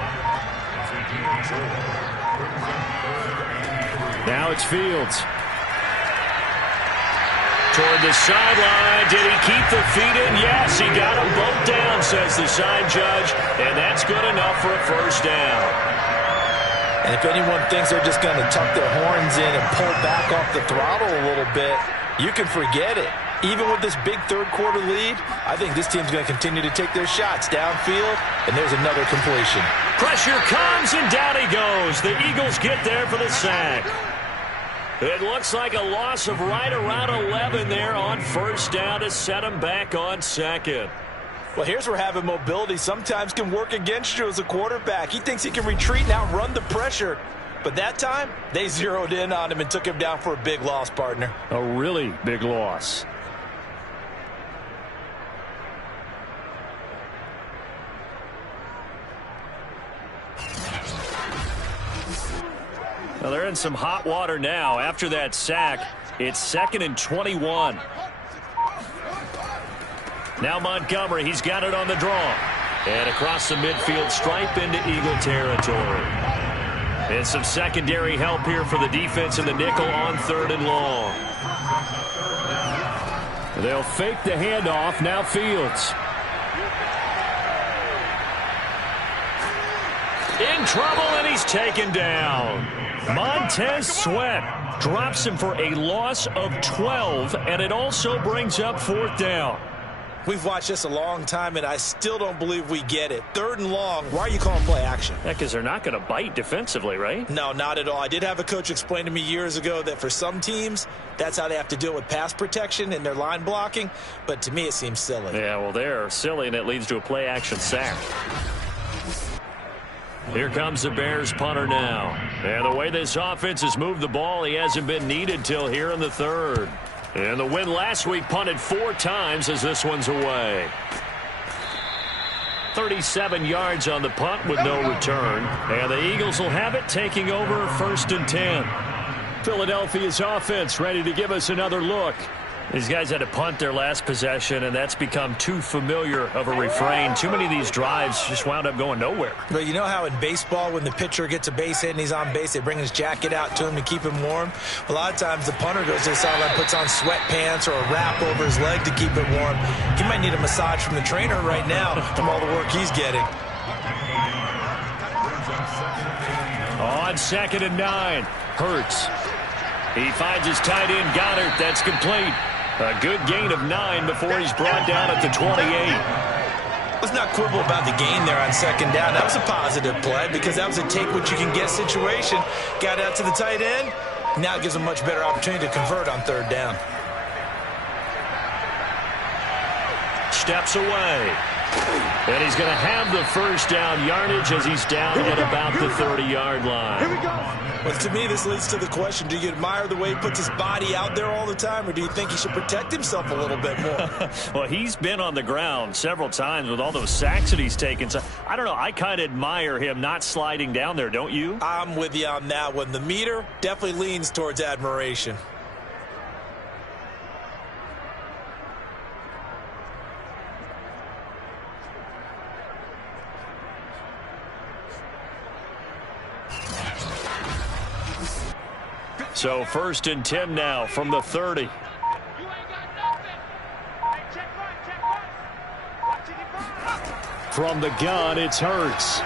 Now it's Fields. toward the sideline. Did he keep the feet in? Yes, he got them both down, says the side judge, and that's good enough for a first down. And if anyone thinks they're just going to tuck their horns in and pull back off the throttle a little bit, you can forget it. Even with this big third-quarter lead, I think this team's going to continue to take their shots downfield, and there's another completion. Pressure comes, and down he goes. The Eagles get there for the sack. It looks like a loss of right around 11 there on first down to set him back on second. Well, here's where having mobility sometimes can work against you as a quarterback. He thinks he can retreat and outrun the pressure. But that time, they zeroed in on him and took him down for a big loss, partner. A really big loss. Well, they're in some hot water now. After that sack, it's 2nd and 21. Now Montgomery, he's got it on the draw. And across the midfield stripe into Eagle territory. And some secondary help here for the defense in the nickel on 3rd and long. They'll fake the handoff. Now Fields. In trouble, and he's taken down. Montez Sweat drops him for a loss of 12, and it also brings up 4th down. We've watched this a long time, and I still don't believe we get it. 3rd and long, why are you calling play action? Yeah, because they're not going to bite defensively, right? No, not at all. I did have a coach explain to me years ago that for some teams, that's how they have to deal with pass protection and their line blocking, but to me it seems silly. Yeah, well, they're silly, and it leads to a play action sack. Here comes the Bears punter now. And the way this offense has moved the ball, he hasn't been needed till here in the 3rd. And the win last week punted 4 times as this one's away. 37 yards on the punt with no return. And the Eagles will have it, taking over 1st and 10. Philadelphia's offense ready to give us another look. These guys had to punt their last possession, and that's become too familiar of a refrain. Too many of these drives just wound up going nowhere. But you know how in baseball, when the pitcher gets a base hit and he's on base, they bring his jacket out to him to keep him warm? A lot of times the punter goes to the sideline, puts on sweatpants or a wrap over his leg to keep it warm. He might need a massage from the trainer right now from all the work he's getting. On 2nd and 9, Hurts. He finds his tight end, Goddard. That's complete. A good gain of 9 before he's brought down at the 28. Let's not quibble about the gain there on 2nd down. That was a positive play because that was a take-what-you-can-get situation. Got out to the tight end. Now it gives him a much better opportunity to convert on 3rd down. Steps away. And he's going to have the first down yardage as he's down at about the 30-yard line. Here we go. Well, to me, this leads to the question, do you admire the way he puts his body out there all the time, or do you think he should protect himself a little bit more? Well, he's been on the ground several times with all those sacks that he's taken. So, I don't know. I kind of admire him not sliding down there, don't you? I'm with you on that one. The meter definitely leans towards admiration. So 1st and 10 now from the 30. From the gun, it's Hurts.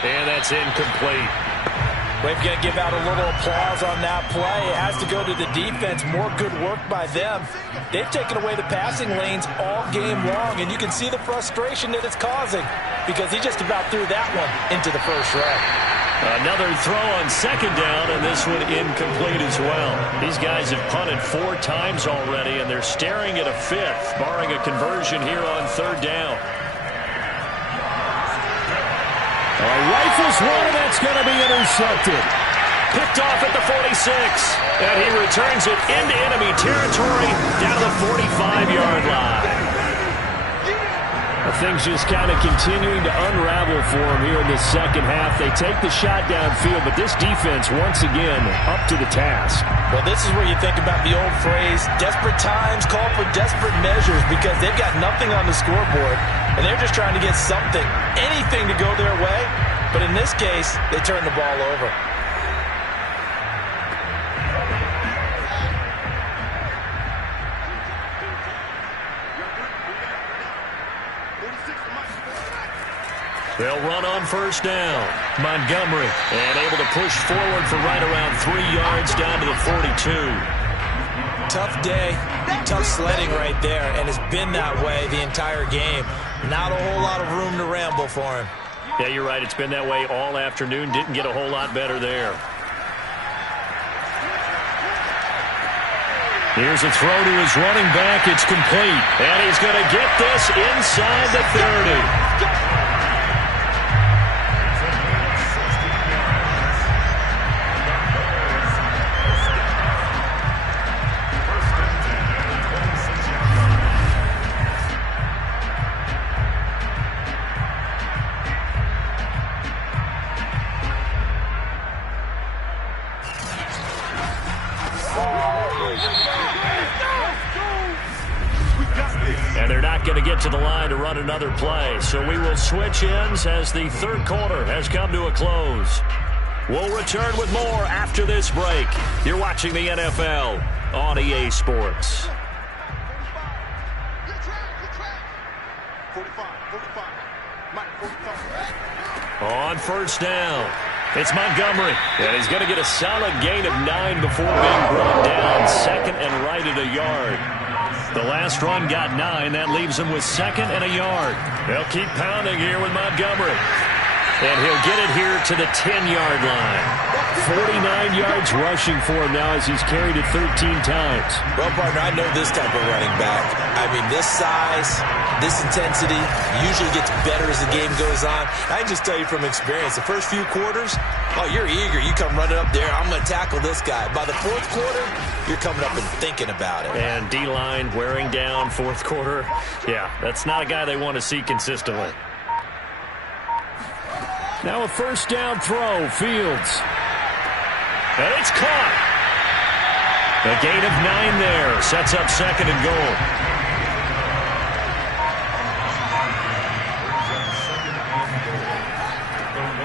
And that's incomplete. We've got to give out a little applause on that play. It has to go to the defense. More good work by them. They've taken away the passing lanes all game long, and you can see the frustration that it's causing because he just about threw that one into the first row. Another throw on 2nd down, and this one incomplete as well. These guys have punted 4 times already, and they're staring at a 5th, barring a conversion here on 3rd down. Rifles one, and that's going to be intercepted. Picked off at the 46, and he returns it into enemy territory down to the 45-yard line. Things just kind of continuing to unravel for him here in the second half. They take the shot downfield, but this defense, once again, up to the task. Well, this is where you think about the old phrase, desperate times call for desperate measures, because they've got nothing on the scoreboard, and they're just trying to get something, anything to go their way. But in this case, they turn the ball over. They'll run on first down. Montgomery, and able to push forward for right around 3 yards down to the 42. Tough day, tough sledding right there, and it's been that way the entire game. Not a whole lot of room to ramble for him. Yeah, you're right. It's been that way all afternoon. Didn't get a whole lot better there. Here's a throw to his running back. It's complete. And he's going to get this inside the 30. And they're not going to get to the line to run another play. So we will switch ends as the third quarter has come to a close. We'll return with more after this break. You're watching the NFL on EA Sports. 45. On first down, it's Montgomery. And he's going to get a solid gain of 9 before being brought down. Second and right at a yard. The last run got 9. That leaves him with second and a yard. They'll keep pounding here with Montgomery. And he'll get it here to the 10-yard line. 49 yards rushing for him now as he's carried it 13 times. Well, partner, I know this type of running back. I mean, this size, this intensity usually gets better as the game goes on. I can just tell you from experience, the first few quarters, oh, you're eager. You come running up there, I'm going to tackle this guy. By the fourth quarter, you're coming up and thinking about it. And D-line wearing down fourth quarter. Yeah, that's not a guy they want to see consistently. Now a first down throw, Fields. And it's caught. A gain of 9 there. Sets up second and goal.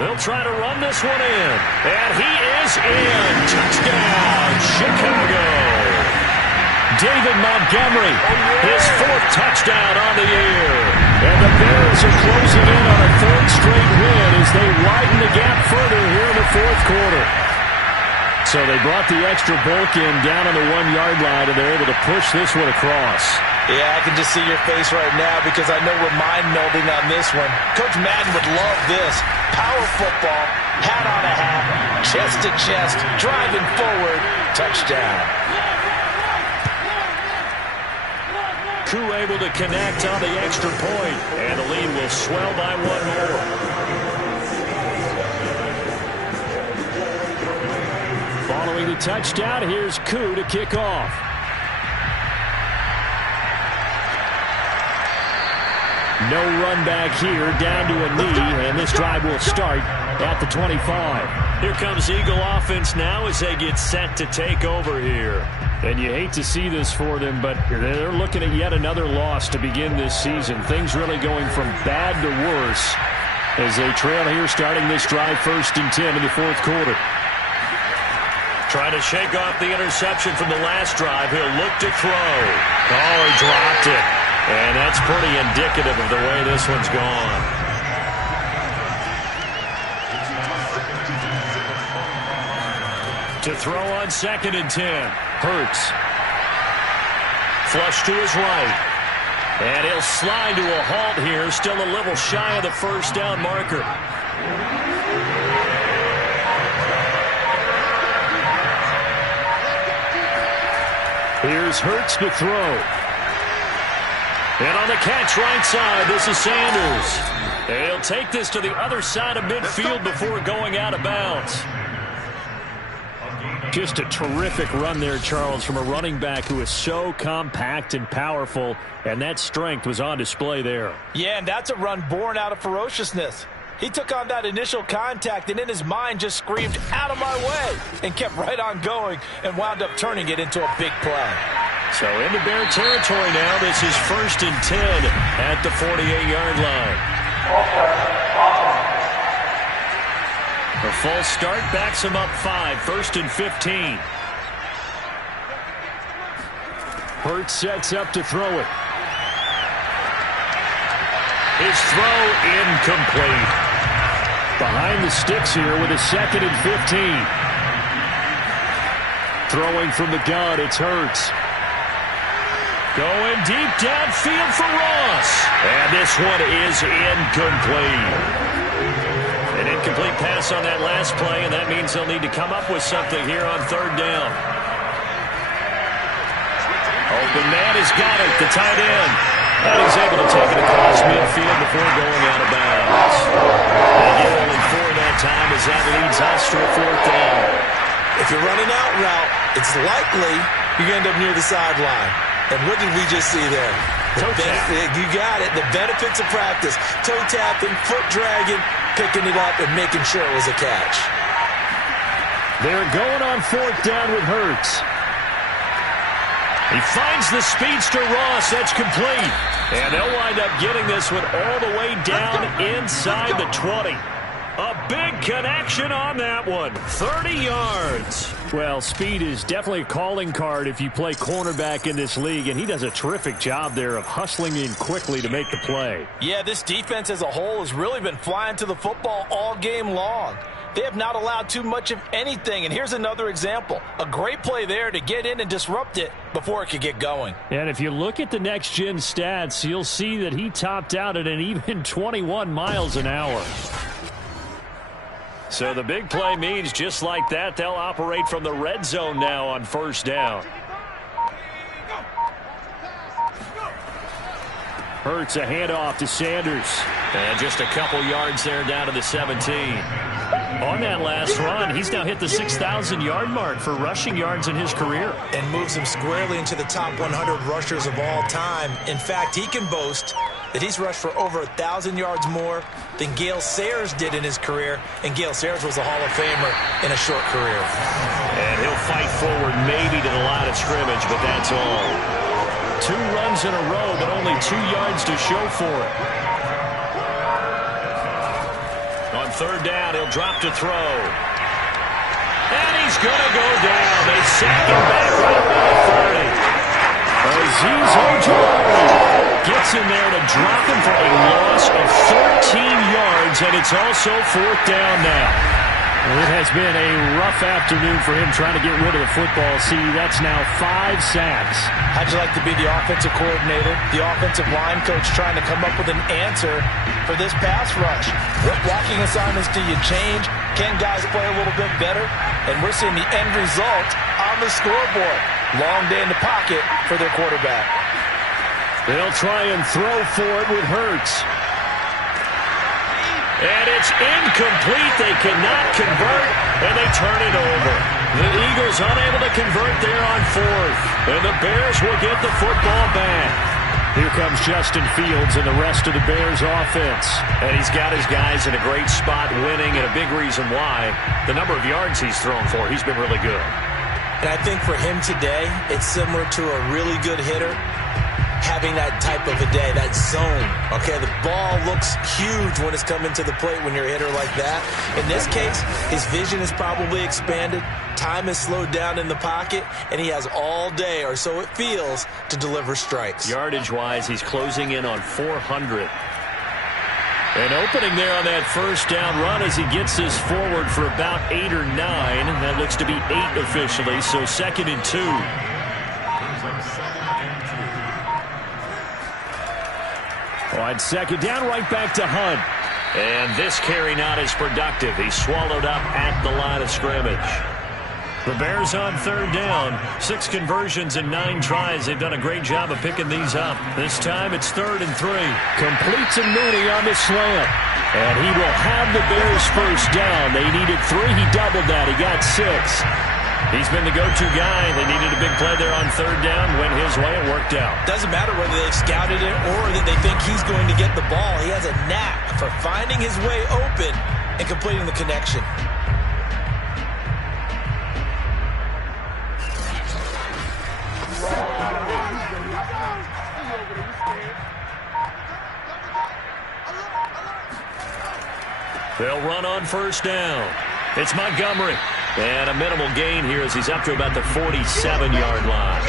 They'll try to run this one in. And he is in. Touchdown, Chicago. David Montgomery, his 4th touchdown on the year. And the Bears are closing in on a 3rd straight win as they widen the gap further here in the 4th quarter. So they brought the extra bulk in down on the 1-yard line, and they're able to push this one across. Yeah, I can just see your face right now because I know we're mind-melding on this one. Coach Madden would love this. Power football, hat on a hat, chest to chest, driving forward, touchdown. Koo able to connect on the extra point, and the lead will swell by 1 more. Following the touchdown, here's Koo to kick off. No run back here, down to a knee, and this drive will start at the 25. Here comes Eagle offense now as they get set to take over here. And you hate to see this for them, but they're looking at yet another loss to begin this season. Things really going from bad to worse as they trail here starting this drive 1st and 10 in the 4th quarter. Trying to shake off the interception from the last drive. He'll look to throw. Oh, he dropped it. And that's pretty indicative of the way this one's gone. To throw on 2nd and 10. Hurts. Flush to his right. And he'll slide to a halt here. Still a little shy of the first down marker. Here's Hurts to throw. And on the catch right side, this is Sanders. And he'll take this to the other side of midfield before going out of bounds. Just a terrific run there, Charles, from a running back who is so compact and powerful, and that strength was on display there. Yeah, and that's a run born out of ferociousness. He took on that initial contact and in his mind just screamed, "Out of my way," and kept right on going and wound up turning it into a big play. So into Bear territory now. This is 1st and 10 at the 48-yard line. A false start backs him up 5. 1st and 15. Hurts sets up to throw it. His throw incomplete. Behind the sticks here with a 2nd and 15. Throwing from the gun, it's Hurts. Going deep downfield for Ross. And this one is incomplete. An incomplete pass on that last play, and that means they'll need to come up with something here on 3rd down. Open man has got it, the tight end. And he's able to take it across midfield before going out of bounds. They get only 4 that time as that leads us to a 4th down. If you're running out route, it's likely you end up near the sideline. And what did we just see there? You got it. The benefits of practice. Toe tapping, foot dragging, picking it up, and making sure it was a catch. They're going on 4th down with Hurts. He finds the speedster Ross. That's complete. And they'll wind up getting this one all the way down inside the 20. A big connection on that one. 30 yards. Well, speed is definitely a calling card if you play cornerback in this league, and he does a terrific job there of hustling in quickly to make the play. Yeah, this defense as a whole has really been flying to the football all game long. They have not allowed too much of anything, and here's another example. A great play there to get in and disrupt it before it could get going. And if you look at the next-gen stats, you'll see that he topped out at an even 21 miles an hour. So the big play means just like that, they'll operate from the red zone now on 1st down. Hurts a handoff to Sanders. And just a couple yards there down to the 17. On that last run, he's now hit the 6,000-yard mark for rushing yards in his career. And moves him squarely into the top 100 rushers of all time. In fact, he can boast that he's rushed for over 1,000 yards more than Gale Sayers did in his career. And Gale Sayers was a Hall of Famer in a short career. And he'll fight forward maybe to the line of scrimmage, but that's all. 2 runs in a row, but only 2 yards to show for it. On 3rd down, he'll drop to throw. And he's going to go down. They sack him back right around 30. Azeez Ojulari gets in there to drop him for a loss of 13 yards, and it's also 4th down now. Well, it has been a rough afternoon for him trying to get rid of the football. See, that's now 5 sacks. How'd you like to be the offensive coordinator, the offensive line coach trying to come up with an answer for this pass rush? What blocking assignments do you change? Can guys play a little bit better? And we're seeing the end result on the scoreboard. Long day in the pocket for their quarterback. They'll try and throw for it with Hurts. And it's incomplete. They cannot convert, and they turn it over. The Eagles unable to convert there on 4th. And the Bears will get the football back. Here comes Justin Fields and the rest of the Bears offense. And he's got his guys in a great spot winning, and a big reason why. The number of yards he's thrown for, he's been really good. And I think for him today, it's similar to a really good hitter having that type of a day, that zone. Okay, the ball looks huge when it's coming to the plate when you're a hitter like that. In this case, his vision is probably expanded. Time is slowed down in the pocket, and he has all day, or so it feels, to deliver strikes. Yardage-wise, he's closing in on 400. And opening there on that 1st down run as he gets this forward for about 8 or 9. That looks to be 8 officially, so 2nd and 2. On 2nd down, right back to Hunt. And this carry not as productive. He's swallowed up at the line of scrimmage. The Bears on 3rd down. 6 conversions and 9 tries. They've done a great job of picking these up. This time it's 3rd and 3. Completes a Mooney on the slant. And he will have the Bears 1st down. They needed 3. He doubled that. He got 6. He's been the go-to guy. They needed a big play there on 3rd down. Went his way. It worked out. Doesn't matter whether they've scouted it or that they think he's going to get the ball. He has a knack for finding his way open and completing the connection. They'll run on 1st down. It's Montgomery. And a minimal gain here as he's up to about the 47-yard line.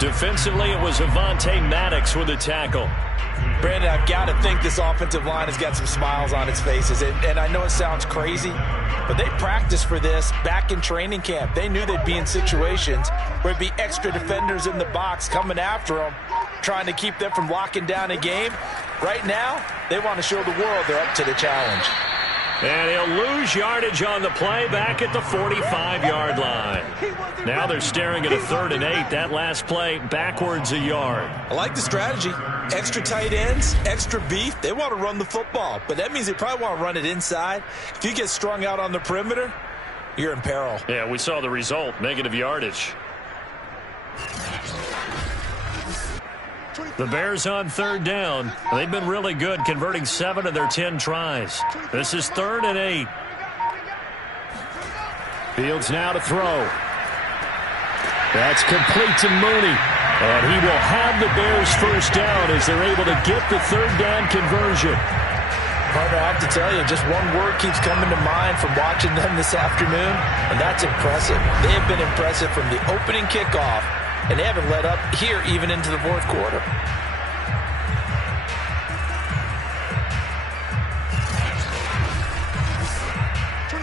Defensively, it was Avonte Maddox with a tackle. Brandon, I've got to think this offensive line has got some smiles on its faces. And I know it sounds crazy, but they practiced for this back in training camp. They knew they'd be in situations where it'd be extra defenders in the box coming after them, trying to keep them from locking down a game. Right now, they want to show the world they're up to the challenge. And he'll lose yardage on the play back at the 45-yard line. Now they're staring at a 3rd and 8. That last play backwards a yard. I like the strategy. Extra tight ends, extra beef. They want to run the football, but that means they probably want to run it inside. If you get strung out on the perimeter, you're in peril. Yeah, we saw the result, negative yardage. The Bears on 3rd down. They've been really good, converting 7 of their 10 tries. This is 3rd and 8. Fields now to throw. That's complete to Mooney. And he will have the Bears first down as they're able to get the 3rd down conversion. Partner, I have to tell you, just one word keeps coming to mind from watching them this afternoon, and that's impressive. They have been impressive from the opening kickoff, and they haven't let up here even into the 4th quarter.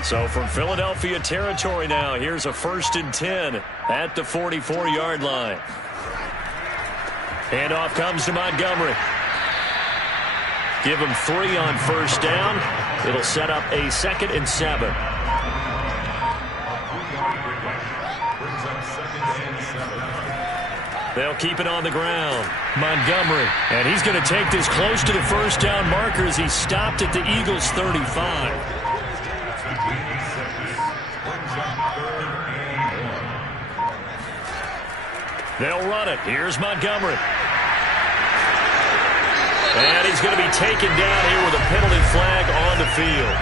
So from Philadelphia territory now, here's a 1st and 10 at the 44-yard line. Handoff comes to Montgomery. Give him 3 on 1st down. It'll set up a 2nd and 7. They'll keep it on the ground. Montgomery. And he's going to take this close to the 1st down marker as he stopped at the Eagles' 35. They'll run it. Here's Montgomery. And he's going to be taken down here with a penalty flag on the field.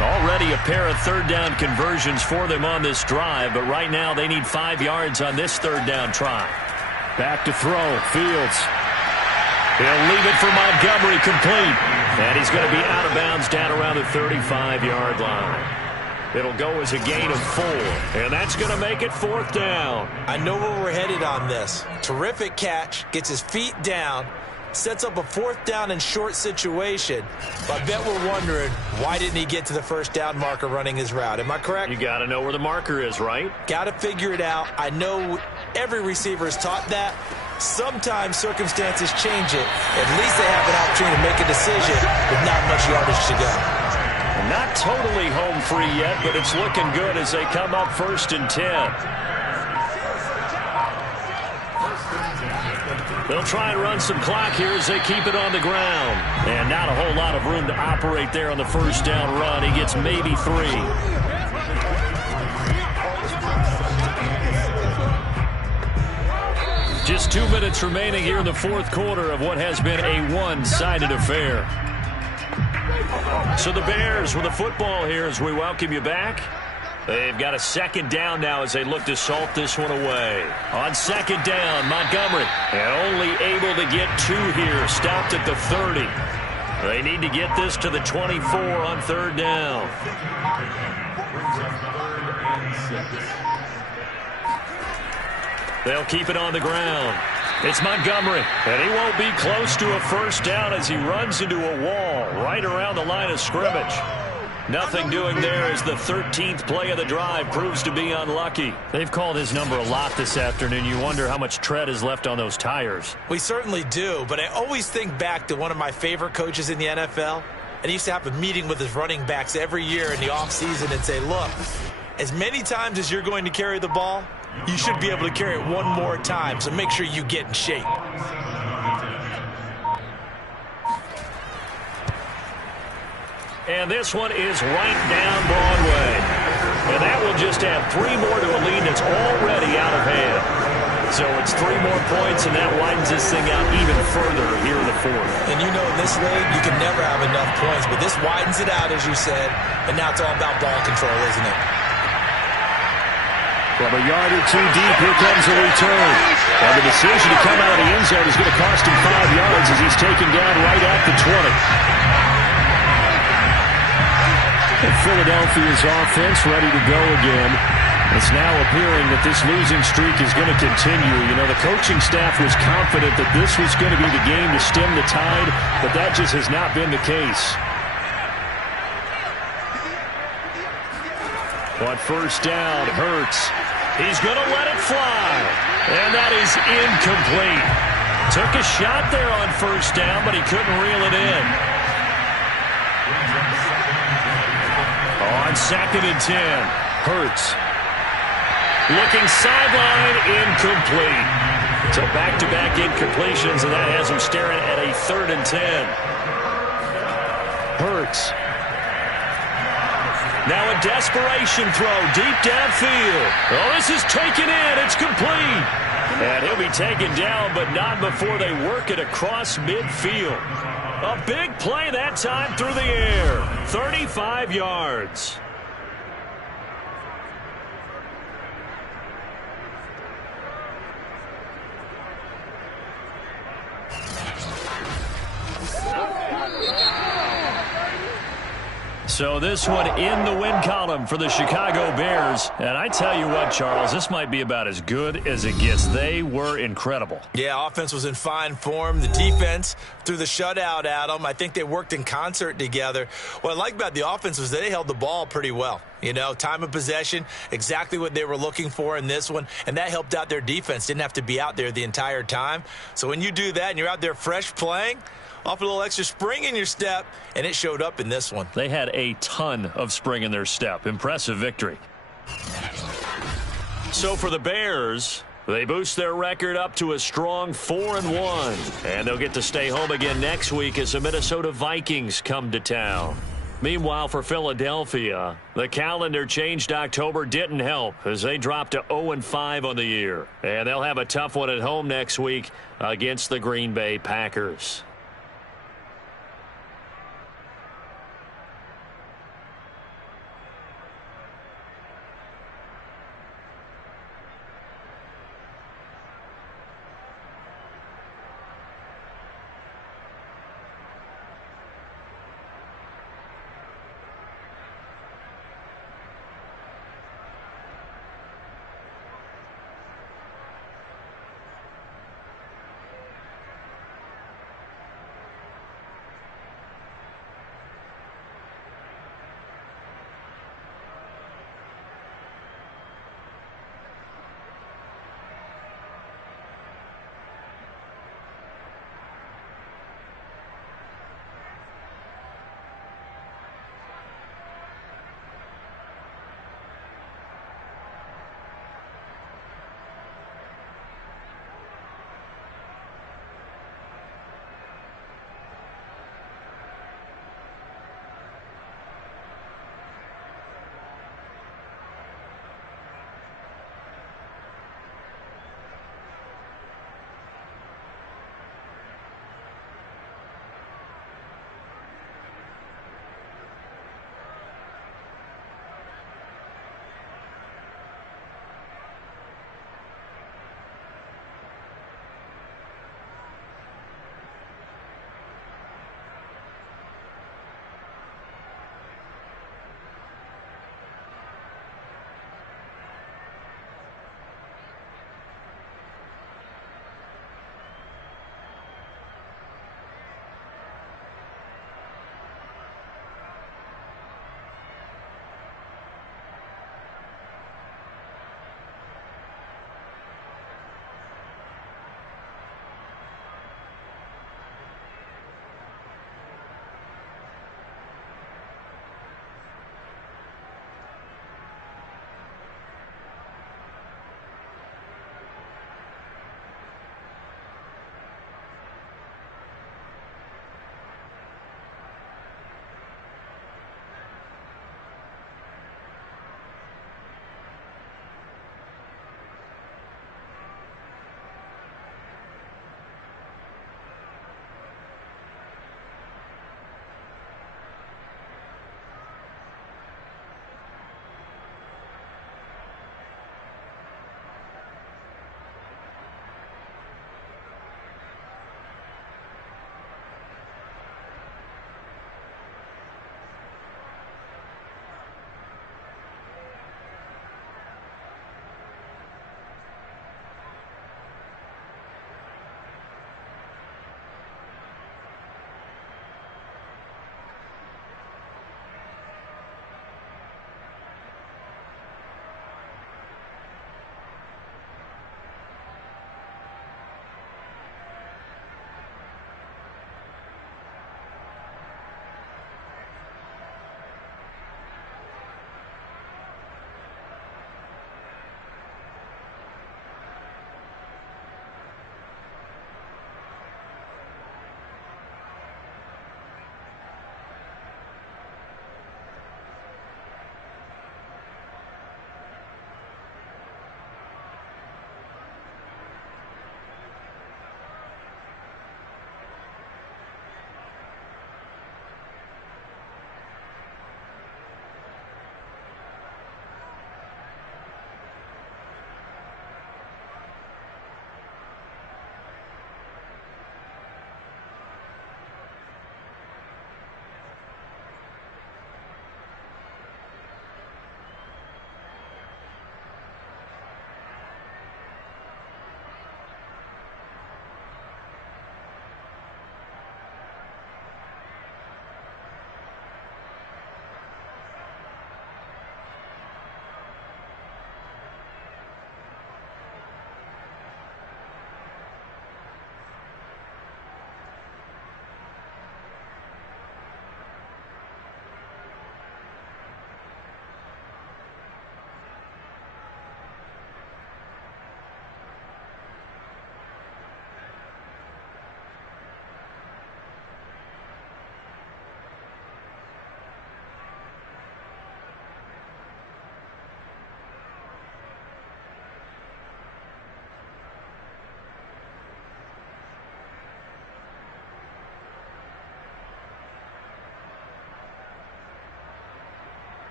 Already a pair of 3rd down conversions for them on this drive, but right now they need 5 yards on this 3rd down try. Back to throw. Fields. He'll leave it for Montgomery, complete. And he's going to be out of bounds down around the 35-yard line. It'll go as a gain of 4, and that's going to make it 4th down. I know where we're headed on this. Terrific catch, gets his feet down, sets up a 4th down and short situation. But I bet we're wondering, why didn't he get to the 1st down marker running his route? Am I correct? You got to know where the marker is, right? Got to figure it out. I know every receiver is taught that. Sometimes circumstances change it. At least they have an opportunity to make a decision with not much yardage to go. Not totally home free yet, but it's looking good as they come up 1st and 10. They'll try and run some clock here as they keep it on the ground. And not a whole lot of room to operate there on the 1st down run. He gets maybe 3. Just 2 minutes remaining here in the 4th quarter of what has been a one-sided affair. So the Bears with the football here as we welcome you back. They've got a 2nd down now as they look to salt this one away. On 2nd down, Montgomery. And only able to get 2 here. Stopped at the 30. They need to get this to the 24 on 3rd down. They'll keep it on the ground. It's Montgomery, and he won't be close to a 1st down as he runs into a wall right around the line of scrimmage. Nothing doing there as the 13th play of the drive proves to be unlucky. They've called his number a lot this afternoon. You wonder how much tread is left on those tires. We certainly do, but I always think back to one of my favorite coaches in the NFL. And he used to have a meeting with his running backs every year in the offseason and say, look, as many times as you're going to carry the ball, you should be able to carry it one more time, so make sure you get in shape. And this one is right down Broadway. And that will just add 3 more to a lead that's already out of hand. So it's 3 more points, and that widens this thing out even further here in the 4th. And you know in this league, you can never have enough points, but this widens it out, as you said, and now it's all about ball control, isn't it? From a yard or 2 deep, here comes a return. And the decision to come out of the end zone is going to cost him 5 yards as he's taken down right at the 20. And Philadelphia's offense ready to go again. It's now appearing that this losing streak is going to continue. You know, the coaching staff was confident that this was going to be the game to stem the tide, but that just has not been the case. On first down, Hurts. He's going to let it fly. And that is incomplete. Took a shot there on first down, but he couldn't reel it in. On 2nd and 10, Hurts. Looking sideline, incomplete. So back-to-back incompletions, and that has him staring at a 3rd and 10. Hurts. Now a desperation throw deep downfield. Oh, this is taken in. It's complete. And he'll be taken down, but not before they work it across midfield. A big play that time through the air. 35 yards. So this one in the win column for the Chicago Bears. And I tell you what, Charles, this might be about as good as it gets. They were incredible. Yeah, offense was in fine form. The defense threw the shutout at them. I think they worked in concert together. What I like about the offense was they held the ball pretty well. You know, time of possession, exactly what they were looking for in this one, and that helped out their defense. Didn't have to be out there the entire time. So when you do that and you're out there fresh playing, off a little extra spring in your step, and it showed up in this one. They had a ton of spring in their step. Impressive victory. So for the Bears, they boost their record up to a strong 4-1. And they'll get to stay home again next week as the Minnesota Vikings come to town. Meanwhile, for Philadelphia, the calendar changed October didn't help as they dropped to 0-5 on the year. And they'll have a tough one at home next week against the Green Bay Packers.